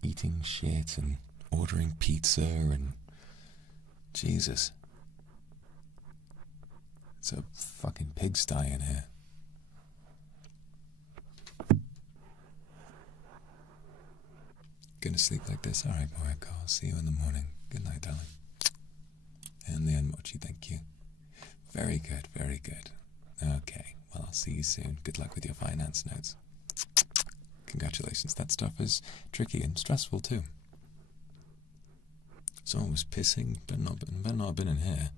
eating shit and ordering pizza and Jesus. It's a fucking pigsty in here. Gonna sleep like this? Alright, boy, I'll see you in the morning. Good night, darling. And then Mochi, thank you. Very good, very good. Okay, well, I'll see you soon. Good luck with your finance notes. Congratulations, that stuff is tricky and stressful too. Someone was pissing, better not have been in here.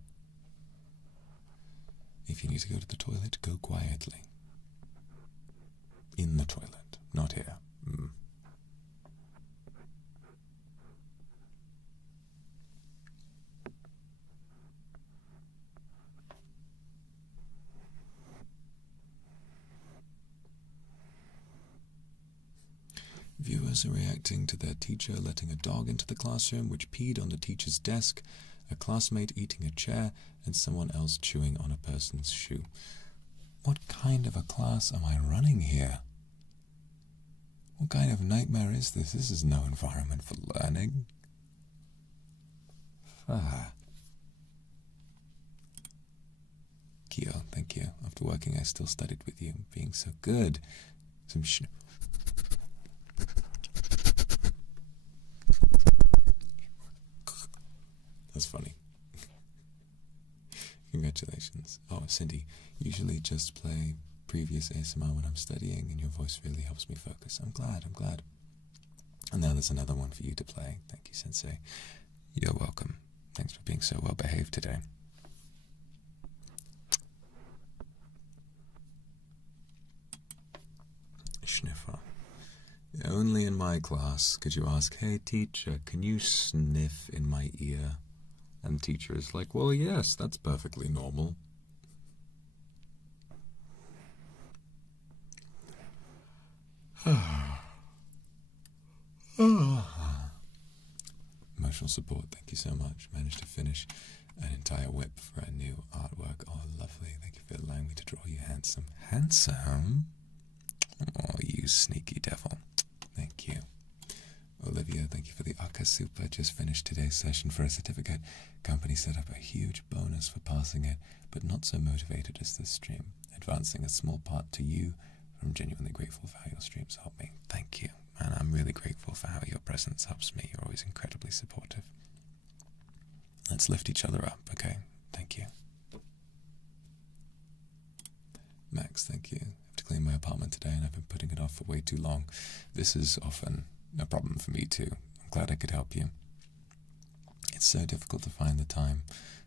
If you need to go to the toilet, go quietly. In the toilet, not here. Viewers are reacting to their teacher letting a dog into the classroom which peed on the teacher's desk, a classmate eating a chair, and someone else chewing on a person's shoe. What kind of a class am I running here? What kind of nightmare is this? This is no environment for learning. Kyo, thank you. After working, I still studied with you, being so good. Some That's funny. Congratulations. Oh, Cindy, usually just play previous ASMR when I'm studying and your voice really helps me focus. I'm glad. And now there's another one for you to play. Thank you, Sensei. You're welcome. Thanks for being so well behaved today. Sniffer. Only in my class could you ask, hey teacher, can you sniff in my ear? And the teacher is like, well, yes, that's perfectly normal. Emotional support, thank you so much. Managed to finish an entire whip for a new artwork. Oh, lovely. Thank you for allowing me to draw you handsome. Handsome? Oh, you sneaky devil. Thank you. Olivia, thank you for the Aka Super. Just finished today's session for a certificate. Company set up a huge bonus for passing it, but not so motivated as this stream. Advancing a small part to you. I'm genuinely grateful for how your streams help me. Thank you. And I'm really grateful for how your presence helps me. You're always incredibly supportive. Let's lift each other up, okay? Thank you. Max, thank you. I have to clean my apartment today and I've been putting it off for way too long. This is often a problem for me too. I'm glad I could help you. It's so difficult to find the time.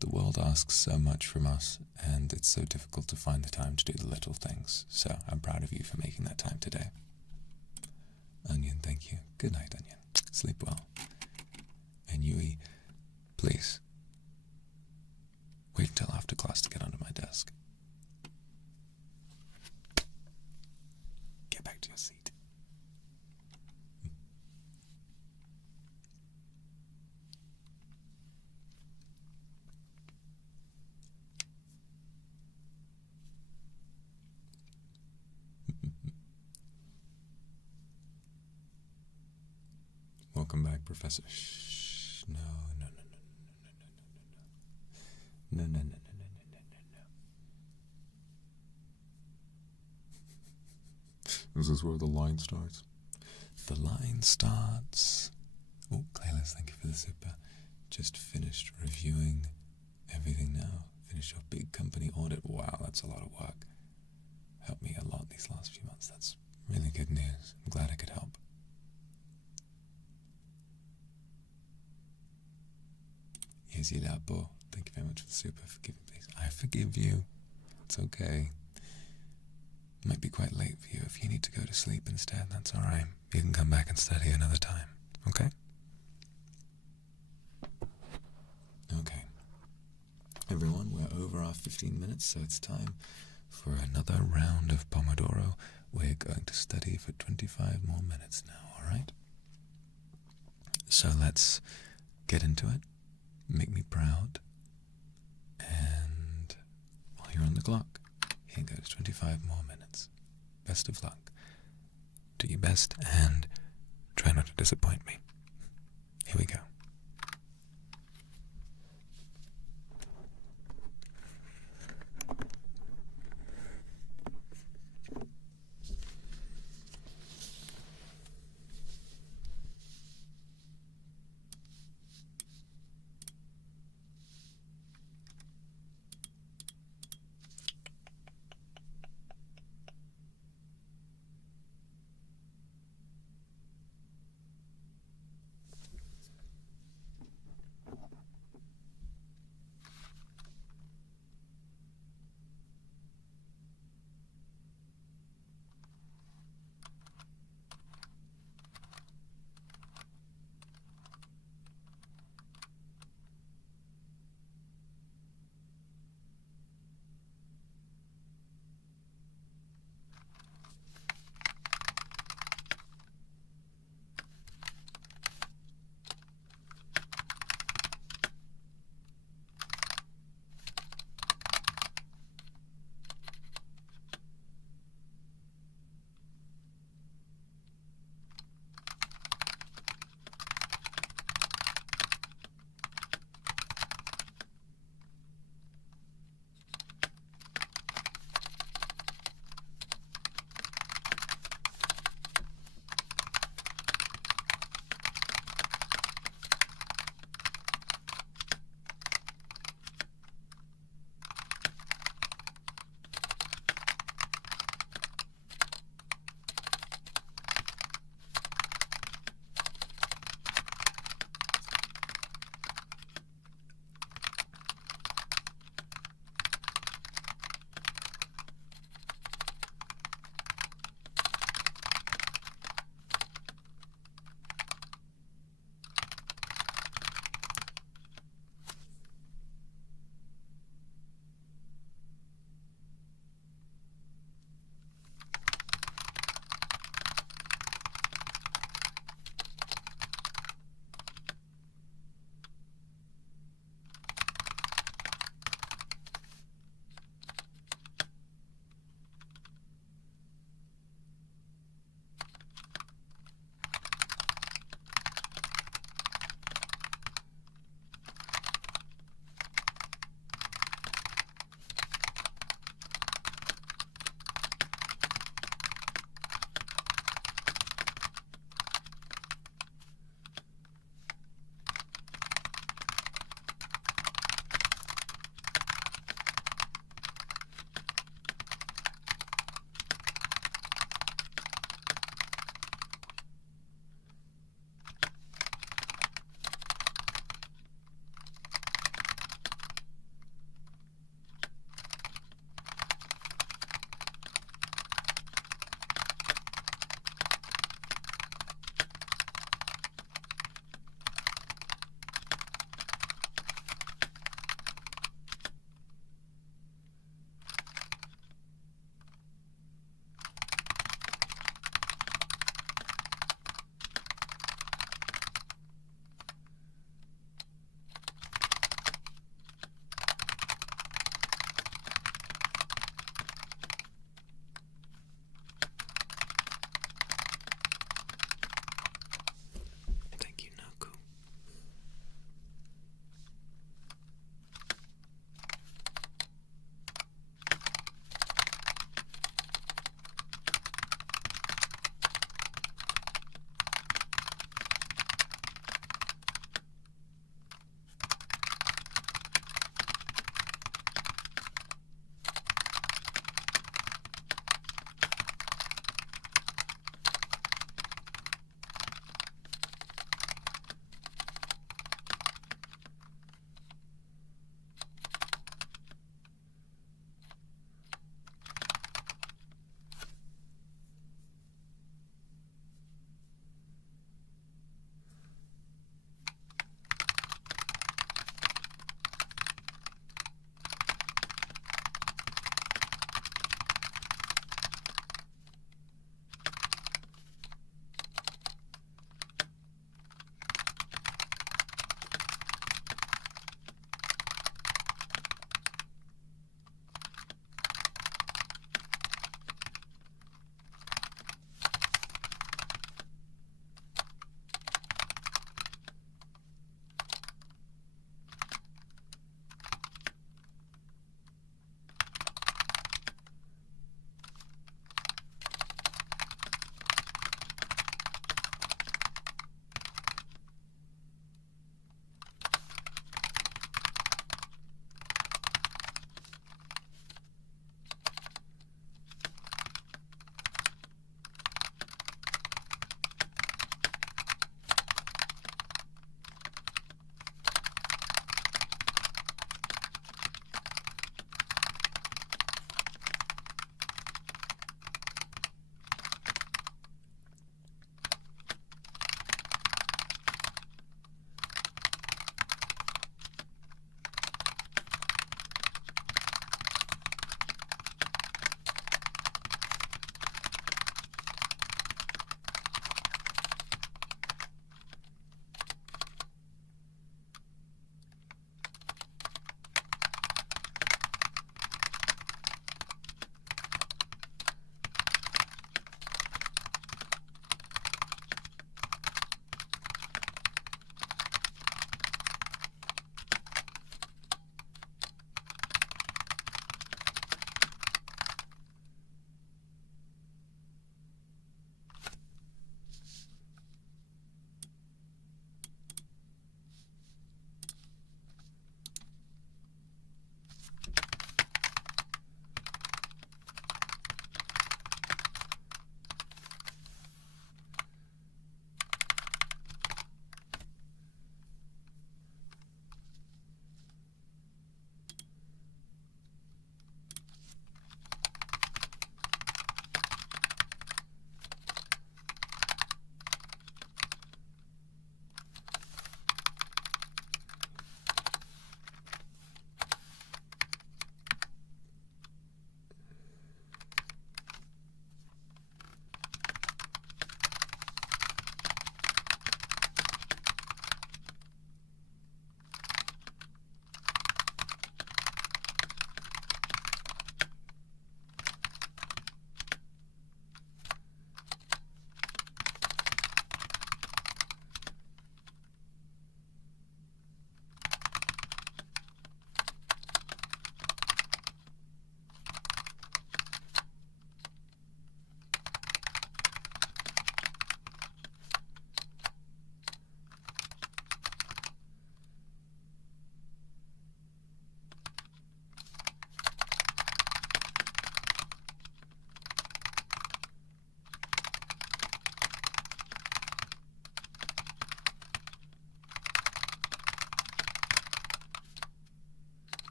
The world asks so much from us, and it's so difficult to find the time to do the little things. So I'm proud of you for making that time today. Onion, thank you. Good night, Onion. Sleep well. And Yui, please, wait until after class to get onto my desk. Get back to your seat. Welcome back, Professor. Shh. No, no, no, no, no, no, no, no, no, no, no, no, no, no. Is this where the line starts? The line starts. Oh, Claylis, thank you for the super. Just finished reviewing everything now. Finished your big company audit. Wow, that's a lot of work. Helped me a lot these last few months. That's really good news. I'm glad I could help. Easy Lapo. Thank you very much for the super. Forgive me, please. I forgive you. It's okay. It might be quite late for you. If you need to go to sleep instead, that's alright. You can come back and study another time. Okay? Okay. Everyone, we're over our 15 minutes, so it's time for another round of Pomodoro. We're going to study for 25 more minutes now, alright? So let's get into it. Make me proud. And while you're on the clock, here goes 25 more minutes. Best of luck. Do your best and try not to disappoint me. Here we go.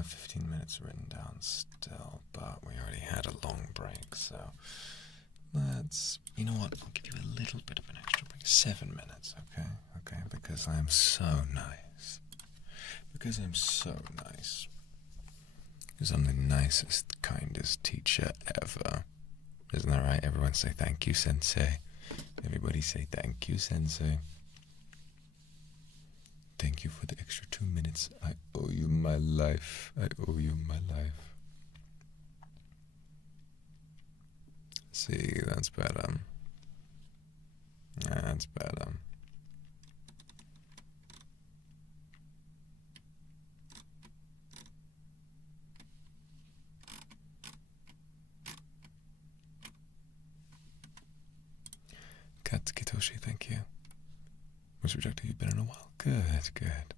have 15 minutes written down still, but we already had a long break, so you know what, I'll give you a little bit of an extra break. 7 minutes, okay? Okay, because I am so nice. Because I'm so nice. Because I'm the nicest, kindest teacher ever. Isn't that right? Everyone say thank you, Sensei. Everybody say thank you, Sensei. Thank you for the extra 2 minutes. I owe you my life. I owe you my life. See, that's better. That's better. Katsukitoshi, thank you. Most rejected you've been in a while. Good, good.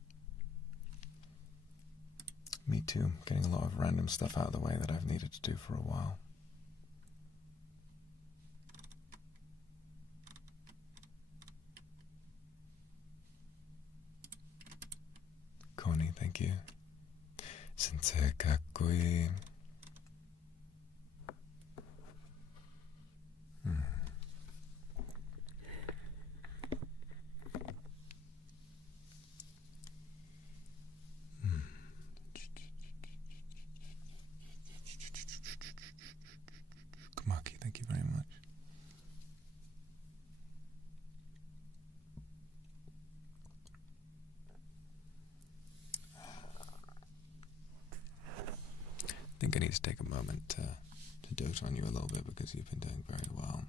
Me too. Getting a lot of random stuff out of the way that I've needed to do for a while. Connie, thank you. Sensei kakkoi. Kamaki, thank you very much. I think I need to take a moment to dote on you a little bit because you've been doing very well.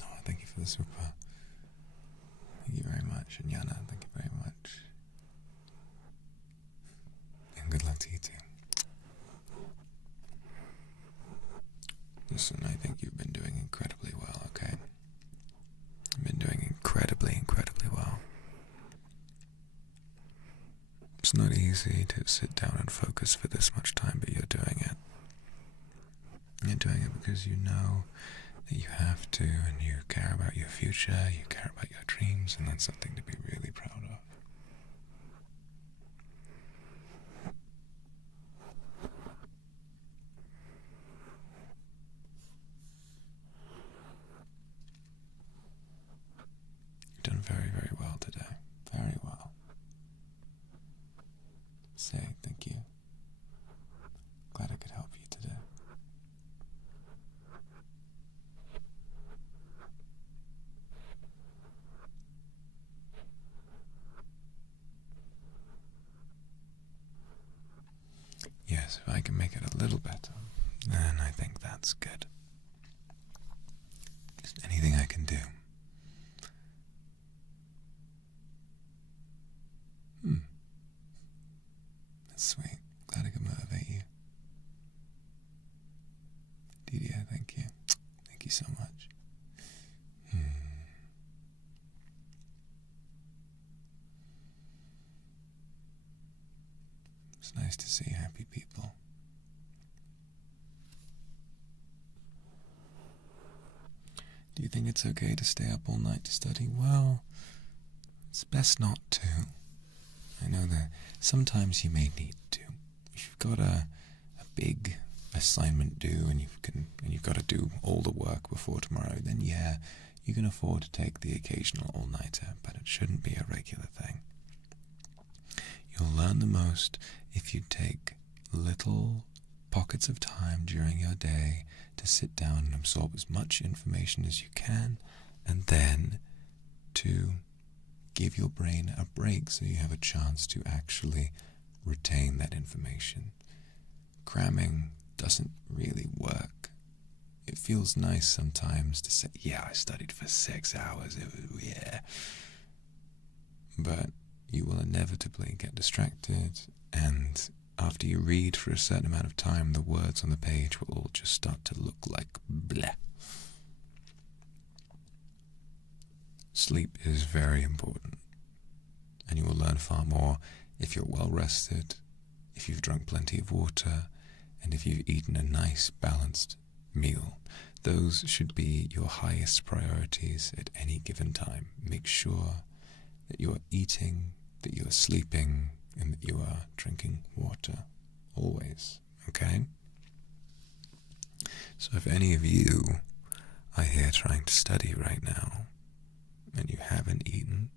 No, thank you for the super. Thank you very much. And Yana, thank you very much. And good luck to you too. Listen, I think you've been doing incredibly well, okay? You've been doing incredibly, incredibly well. It's not easy to sit down and focus for this much time, but you're doing it. You're doing it because you know that you have to, and you care about your future, you care about your dreams, and that's something to be really proud of. You've done very, very well today. Very well. Say thank you. Glad I could help you today. Yes, if I can make it a little better, then I think that's good. Just anything I can do. That's sweet. Glad I could motivate you. Didier, thank you. Thank you so much. It's nice to see happy people. Do you think it's okay to stay up all night to study? Well, it's best not to. I know that sometimes you may need to. If you've got a big assignment due and you've got to do all the work before tomorrow, then yeah, you can afford to take the occasional all-nighter, but it shouldn't be a regular thing. You'll learn the most if you take little pockets of time during your day to sit down and absorb as much information as you can, and then to give your brain a break so you have a chance to actually retain that information. Cramming doesn't really work. It feels nice sometimes to say, yeah, I studied for 6 hours, it was, yeah. But you will inevitably get distracted, and after you read for a certain amount of time, the words on the page will all just start to look like bleh. Sleep is very important, and you will learn far more if you're well rested, if you've drunk plenty of water, and if you've eaten a nice, balanced meal. Those should be your highest priorities at any given time. Make sure that you're eating, that you're sleeping, in that you are drinking water always, okay? So if any of you are here trying to study right now, and you haven't eaten,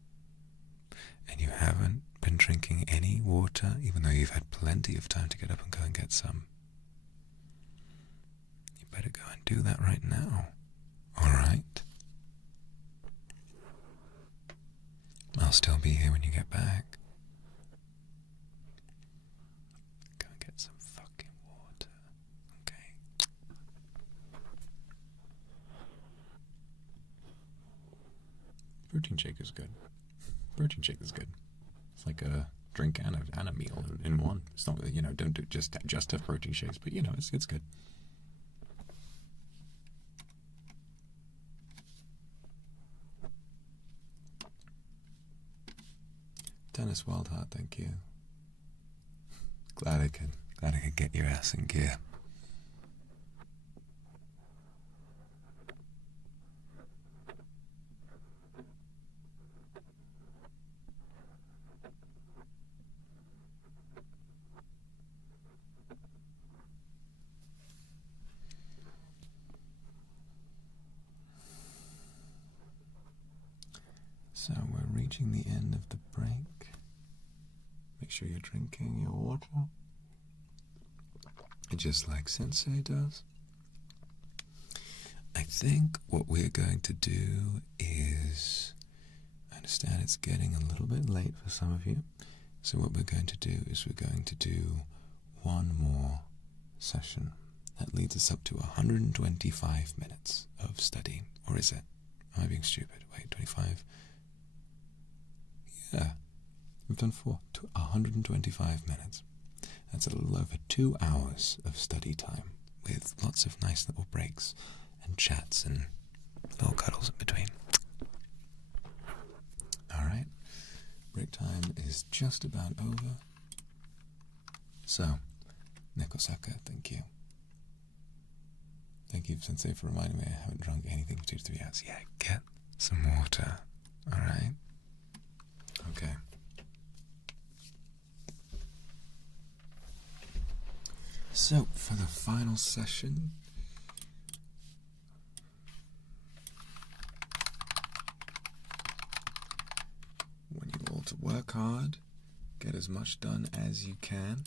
and you haven't been drinking any water, even though you've had plenty of time to get up and go and get some, you better go and do that right now, alright? I'll still be here when you get back. Go and get some fucking water, okay? Protein shake is good. Protein shake is good. It's like a drink and a meal in one. It's not, you know, don't do just have protein shakes, but you know, it's good. Dennis Wildheart, thank you. Glad I could get your ass in gear. So we're reaching the end of the break. Make sure you're drinking your water, just like Sensei does. I think what we're going to do is, I understand it's getting a little bit late for some of you, so what we're going to do is we're going to do one more session. That leads us up to 125 minutes of study. Or is it? Am I being stupid? Wait, 25? Yeah, we've done 125 minutes. That's a little over 2 hours of study time, with lots of nice little breaks and chats and little cuddles in between. Alright, break time is just about over. So, Nekosaka, thank you. Thank you, Sensei, for reminding me I haven't drunk anything for 2 to 3 hours. Yeah, get some water, alright? Okay. So, for the final session, I want you all to work hard, get as much done as you can,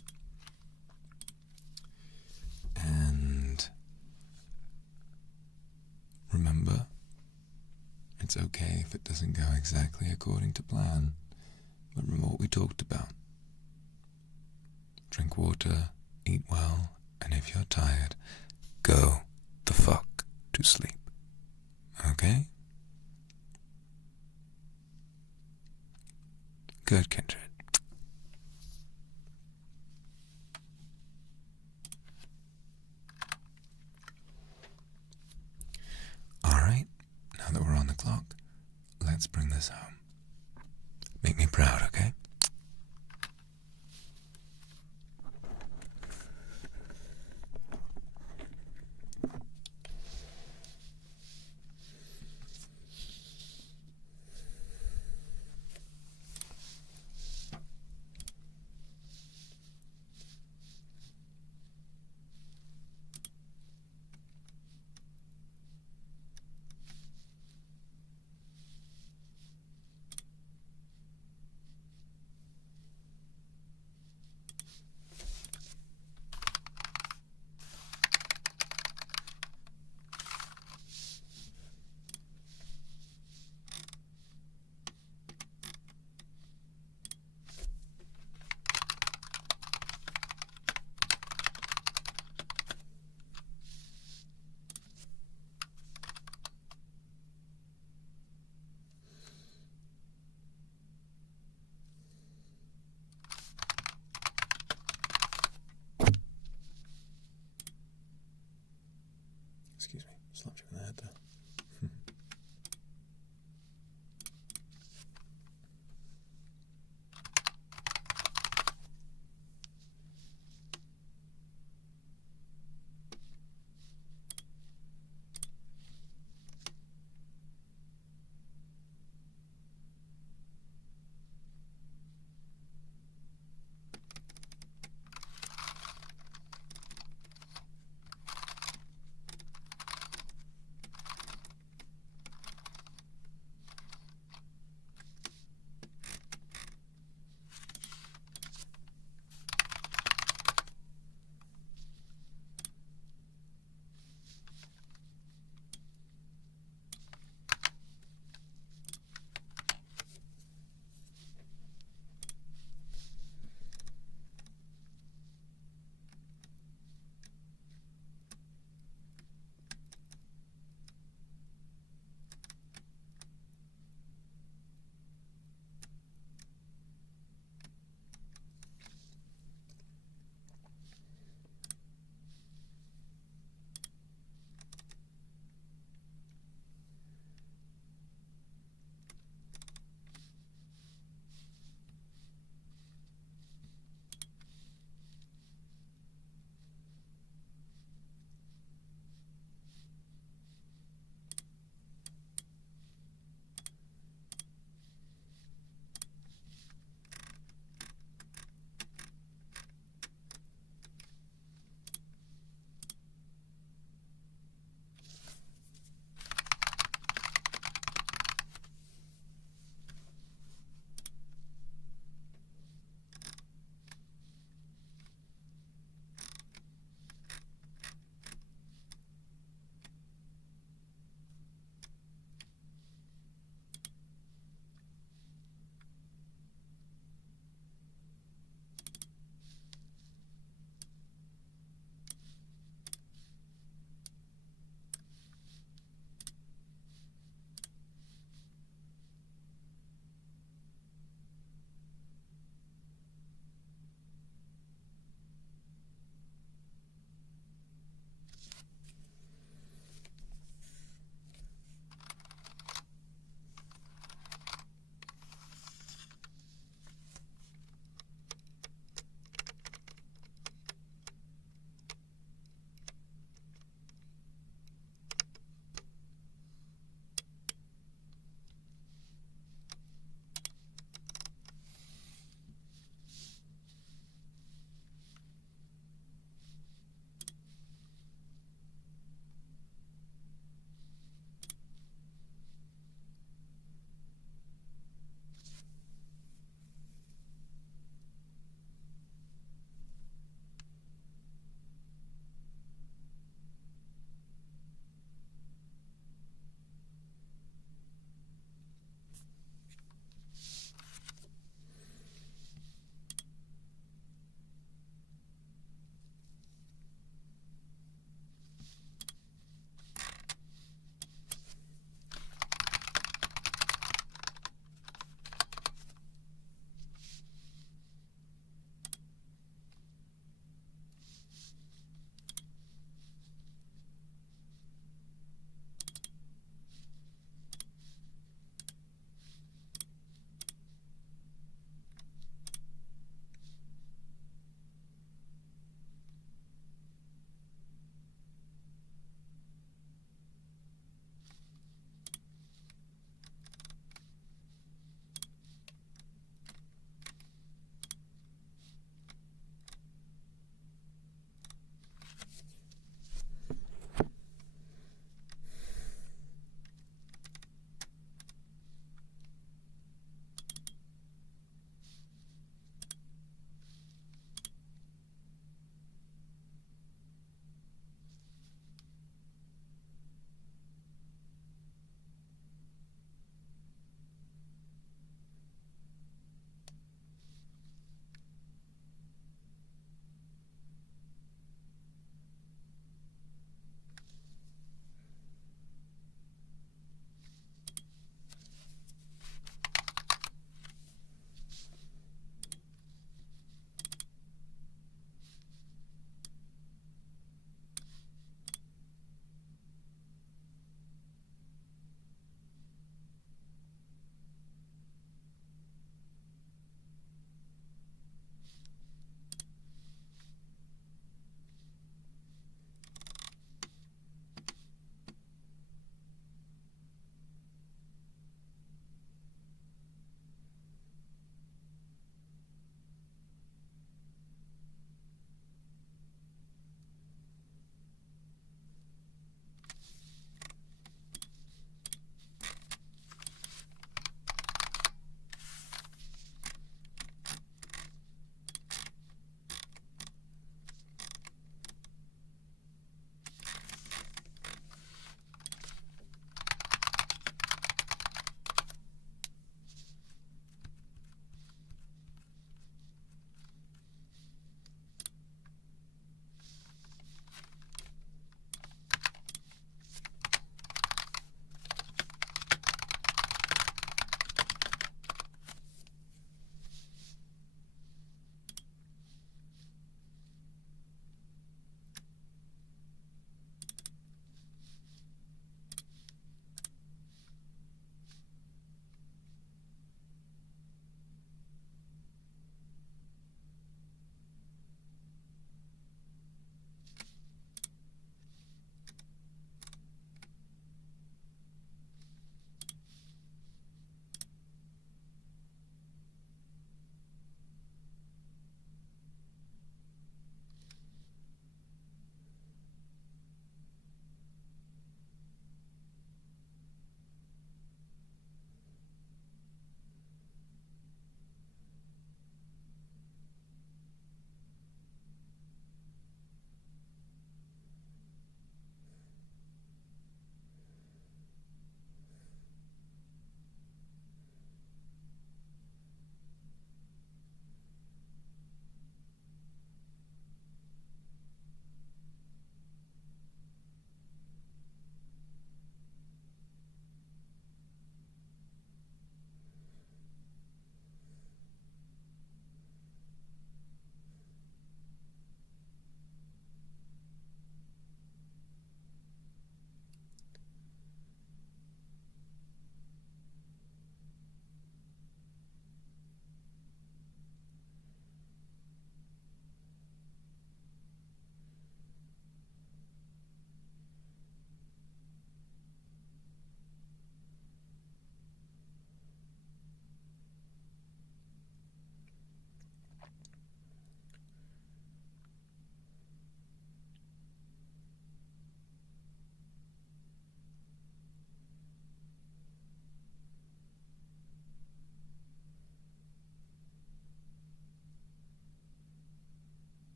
and remember, it's okay if it doesn't go exactly according to plan. But remember what we talked about. Drink water, eat well, and if you're tired, go the fuck to sleep. Okay? Good, Kindred. Alright, now that we're on the clock, let's bring this home. Make me proud, okay?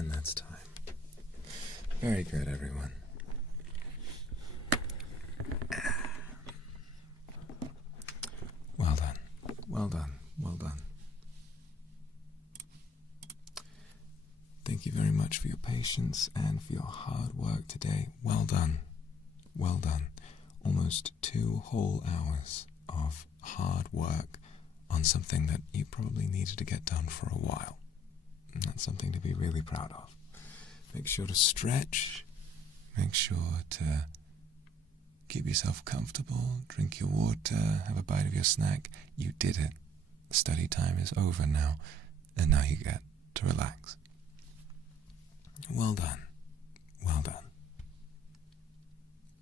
And that's time. Very good, everyone. Well done. Well done. Well done. Thank you very much for your patience and for your hard work today. Well done. Well done. Almost 2 whole hours of hard work on something that you probably needed to get done for a while. And that's something to be really proud of. Make sure to stretch. Make sure to keep yourself comfortable. Drink your water. Have a bite of your snack. You did it. Study time is over now. And now you get to relax. Well done. Well done.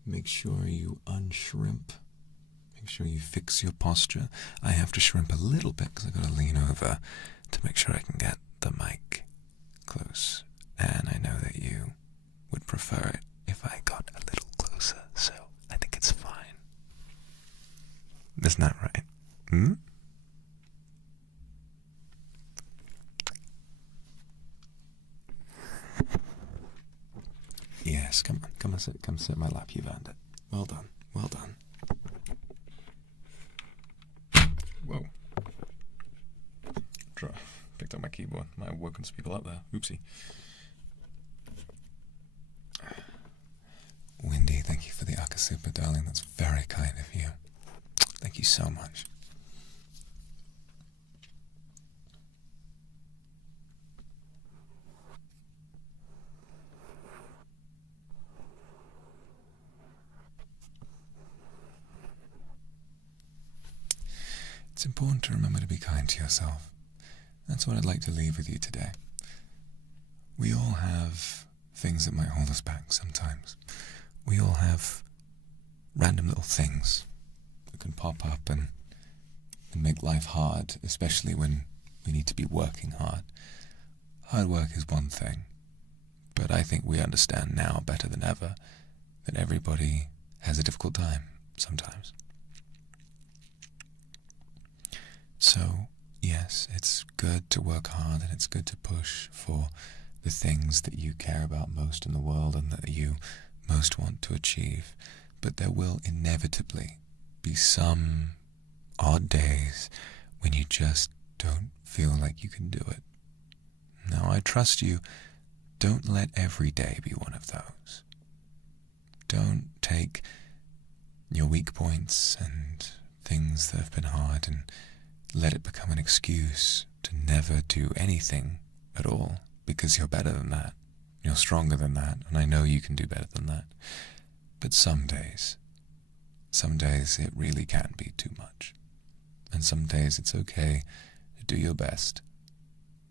Make sure you unshrimp. Make sure you fix your posture. I have to shrimp a little bit because I've got to lean over to make sure I can get the mic close. And I know that you would prefer it if I got a little closer, so I think it's fine. Isn't that right? Hmm? Yes, come on, come sit in my lap, you've earned it. Well done, well done. Whoa. Picked up my keyboard. Might have woken some people up there. Oopsie. Wendy, thank you for the Akasupa, darling. That's very kind of you. Thank you so much. It's important to remember to be kind to yourself. That's what I'd like to leave with you today. We all have things that might hold us back sometimes. We all have random little things that can pop up and make life hard, especially when we need to be working hard. Hard work is one thing, but I think we understand now better than ever that everybody has a difficult time sometimes. So, yes, it's good to work hard and it's good to push for the things that you care about most in the world and that you most want to achieve. But there will inevitably be some odd days when you just don't feel like you can do it. Now, I trust you, don't let every day be one of those. Don't take your weak points and things that have been hard and let it become an excuse to never do anything at all, because you're better than that. You're stronger than that, and I know you can do better than that. But some days it really can be too much. And some days it's okay to do your best.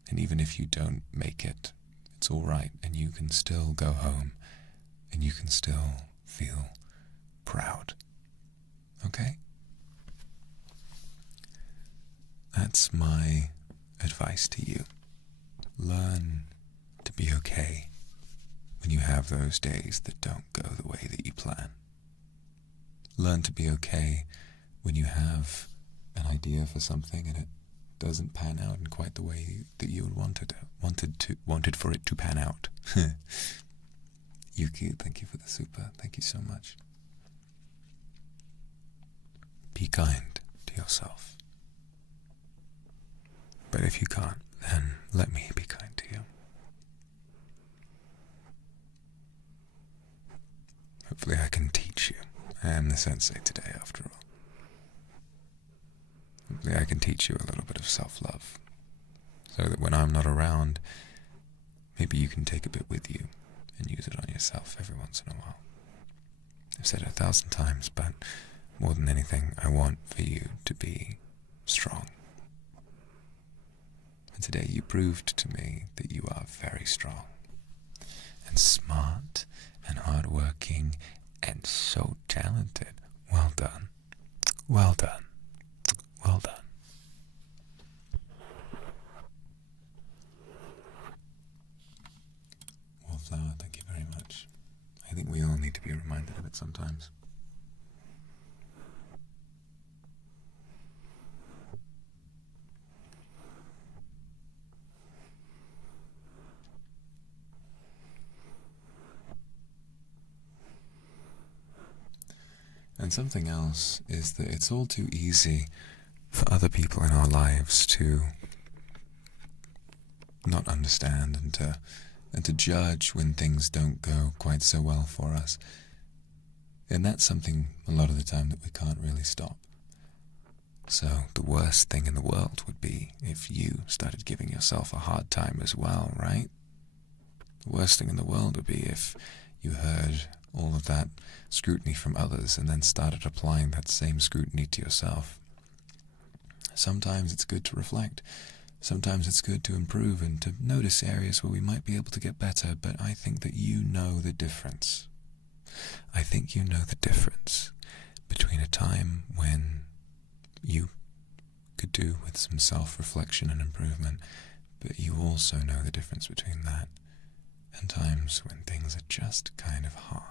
And even if you don't make it, it's all right, and you can still go home, and you can still feel proud. Okay? That's my advice to you. Learn to be okay when you have those days that don't go the way that you plan. Learn to be okay when you have an idea for something and it doesn't pan out in quite the way that you would wanted for it to pan out. Yuki, thank you for the super. Thank you so much. Be kind to yourself. But if you can't, then let me be kind to you. Hopefully I can teach you. I am the sensei today, after all. Hopefully I can teach you a little bit of self-love, so that when I'm not around, maybe you can take a bit with you and use it on yourself every once in a while. I've said it 1,000 times, but more than anything, I want for you to be strong. And today you proved to me that you are very strong and smart and hardworking and so talented. Well done. Well done. Well done. Wallflower, thank you very much. I think we all need to be reminded of it sometimes. And something else is that it's all too easy for other people in our lives to not understand and to judge when things don't go quite so well for us. And that's something a lot of the time that we can't really stop. So the worst thing in the world would be if you started giving yourself a hard time as well, right? The worst thing in the world would be if you heard all of that scrutiny from others and then started applying that same scrutiny to yourself. Sometimes it's good to reflect. Sometimes it's good to improve and to notice areas where we might be able to get better, but I think that you know the difference. I think you know the difference between a time when you could do with some self-reflection and improvement, but you also know the difference between that and times when things are just kind of hard.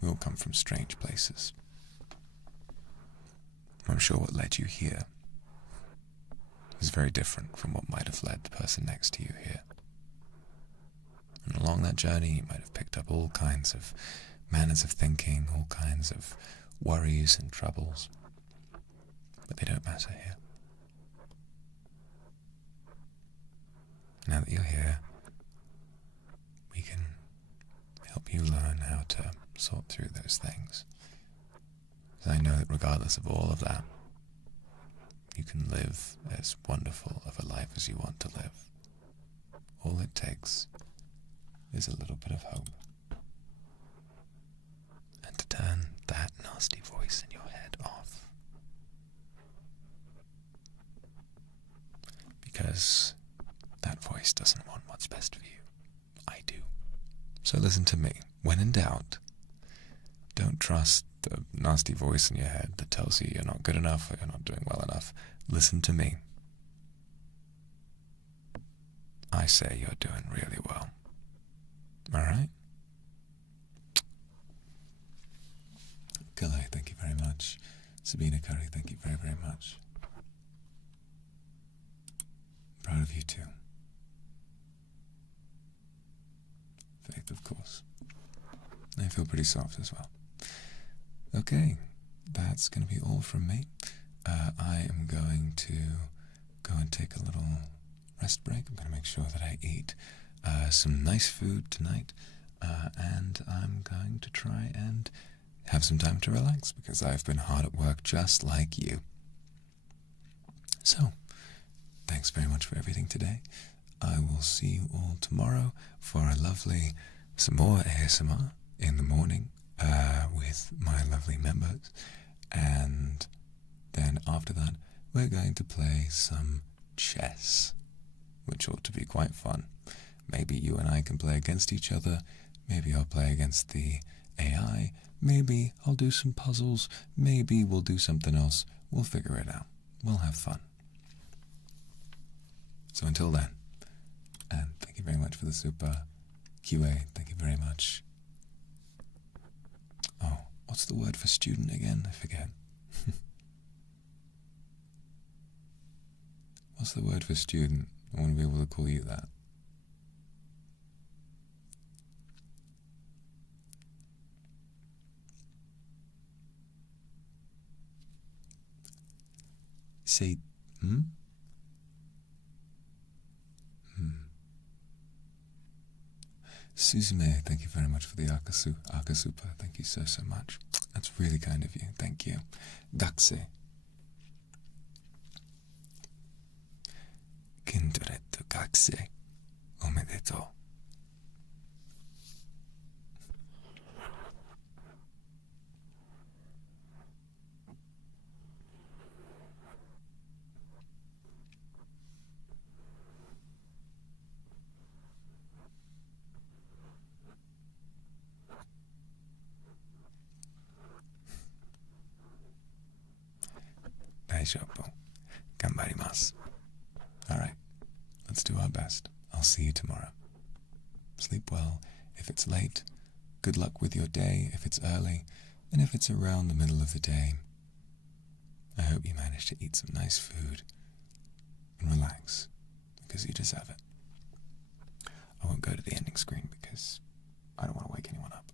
We all come from strange places. I'm sure what led you here is very different from what might have led the person next to you here. And along that journey, you might have picked up all kinds of manners of thinking, all kinds of worries and troubles, but they don't matter here. Now that you're here, we can help you learn how to sort through those things. Because I know that regardless of all of that, you can live as wonderful of a life as you want to live. All it takes is a little bit of hope. And to turn that nasty voice in your head off. Because that voice doesn't want what's best for you. I do. So listen to me. When in doubt, don't trust the nasty voice in your head that tells you you're not good enough or you're not doing well enough. Listen to me. I say you're doing really well. Alright? Kalei, thank you very much. Sabina Curry, thank you very, very much. Proud of you too. Faith, of course. I feel pretty soft as well. Okay, that's going to be all from me. I am going to go and take a little rest break. I'm going to make sure that I eat some nice food tonight, and I'm going to try and have some time to relax because I've been hard at work just like you. So, thanks very much for everything today. I will see you all tomorrow for a lovely, some more ASMR in the morning with my lovely members, and then after that we're going to play some chess, which ought to be quite fun. Maybe you and I can play against each other, maybe I'll play against the AI, maybe I'll do some puzzles, maybe we'll do something else. We'll figure it out. We'll have fun. So until then, and thank you very much for the super QA, thank you very much. Oh, what's the word for student again? I forget. What's the word for student? I want to be able to call you that. Say, Suzume, thank you very much for the Akasupa. Thank you so, so much. That's really kind of you. Thank you. Gakse. Kintoretto Gakse. Omedetou. Daijoubu. Ganbarimasu. Alright, let's do our best. I'll see you tomorrow. Sleep well if it's late. Good luck with your day if it's early. And if it's around the middle of the day, I hope you manage to eat some nice food and relax, because you deserve it. I won't go to the ending screen because I don't want to wake anyone up.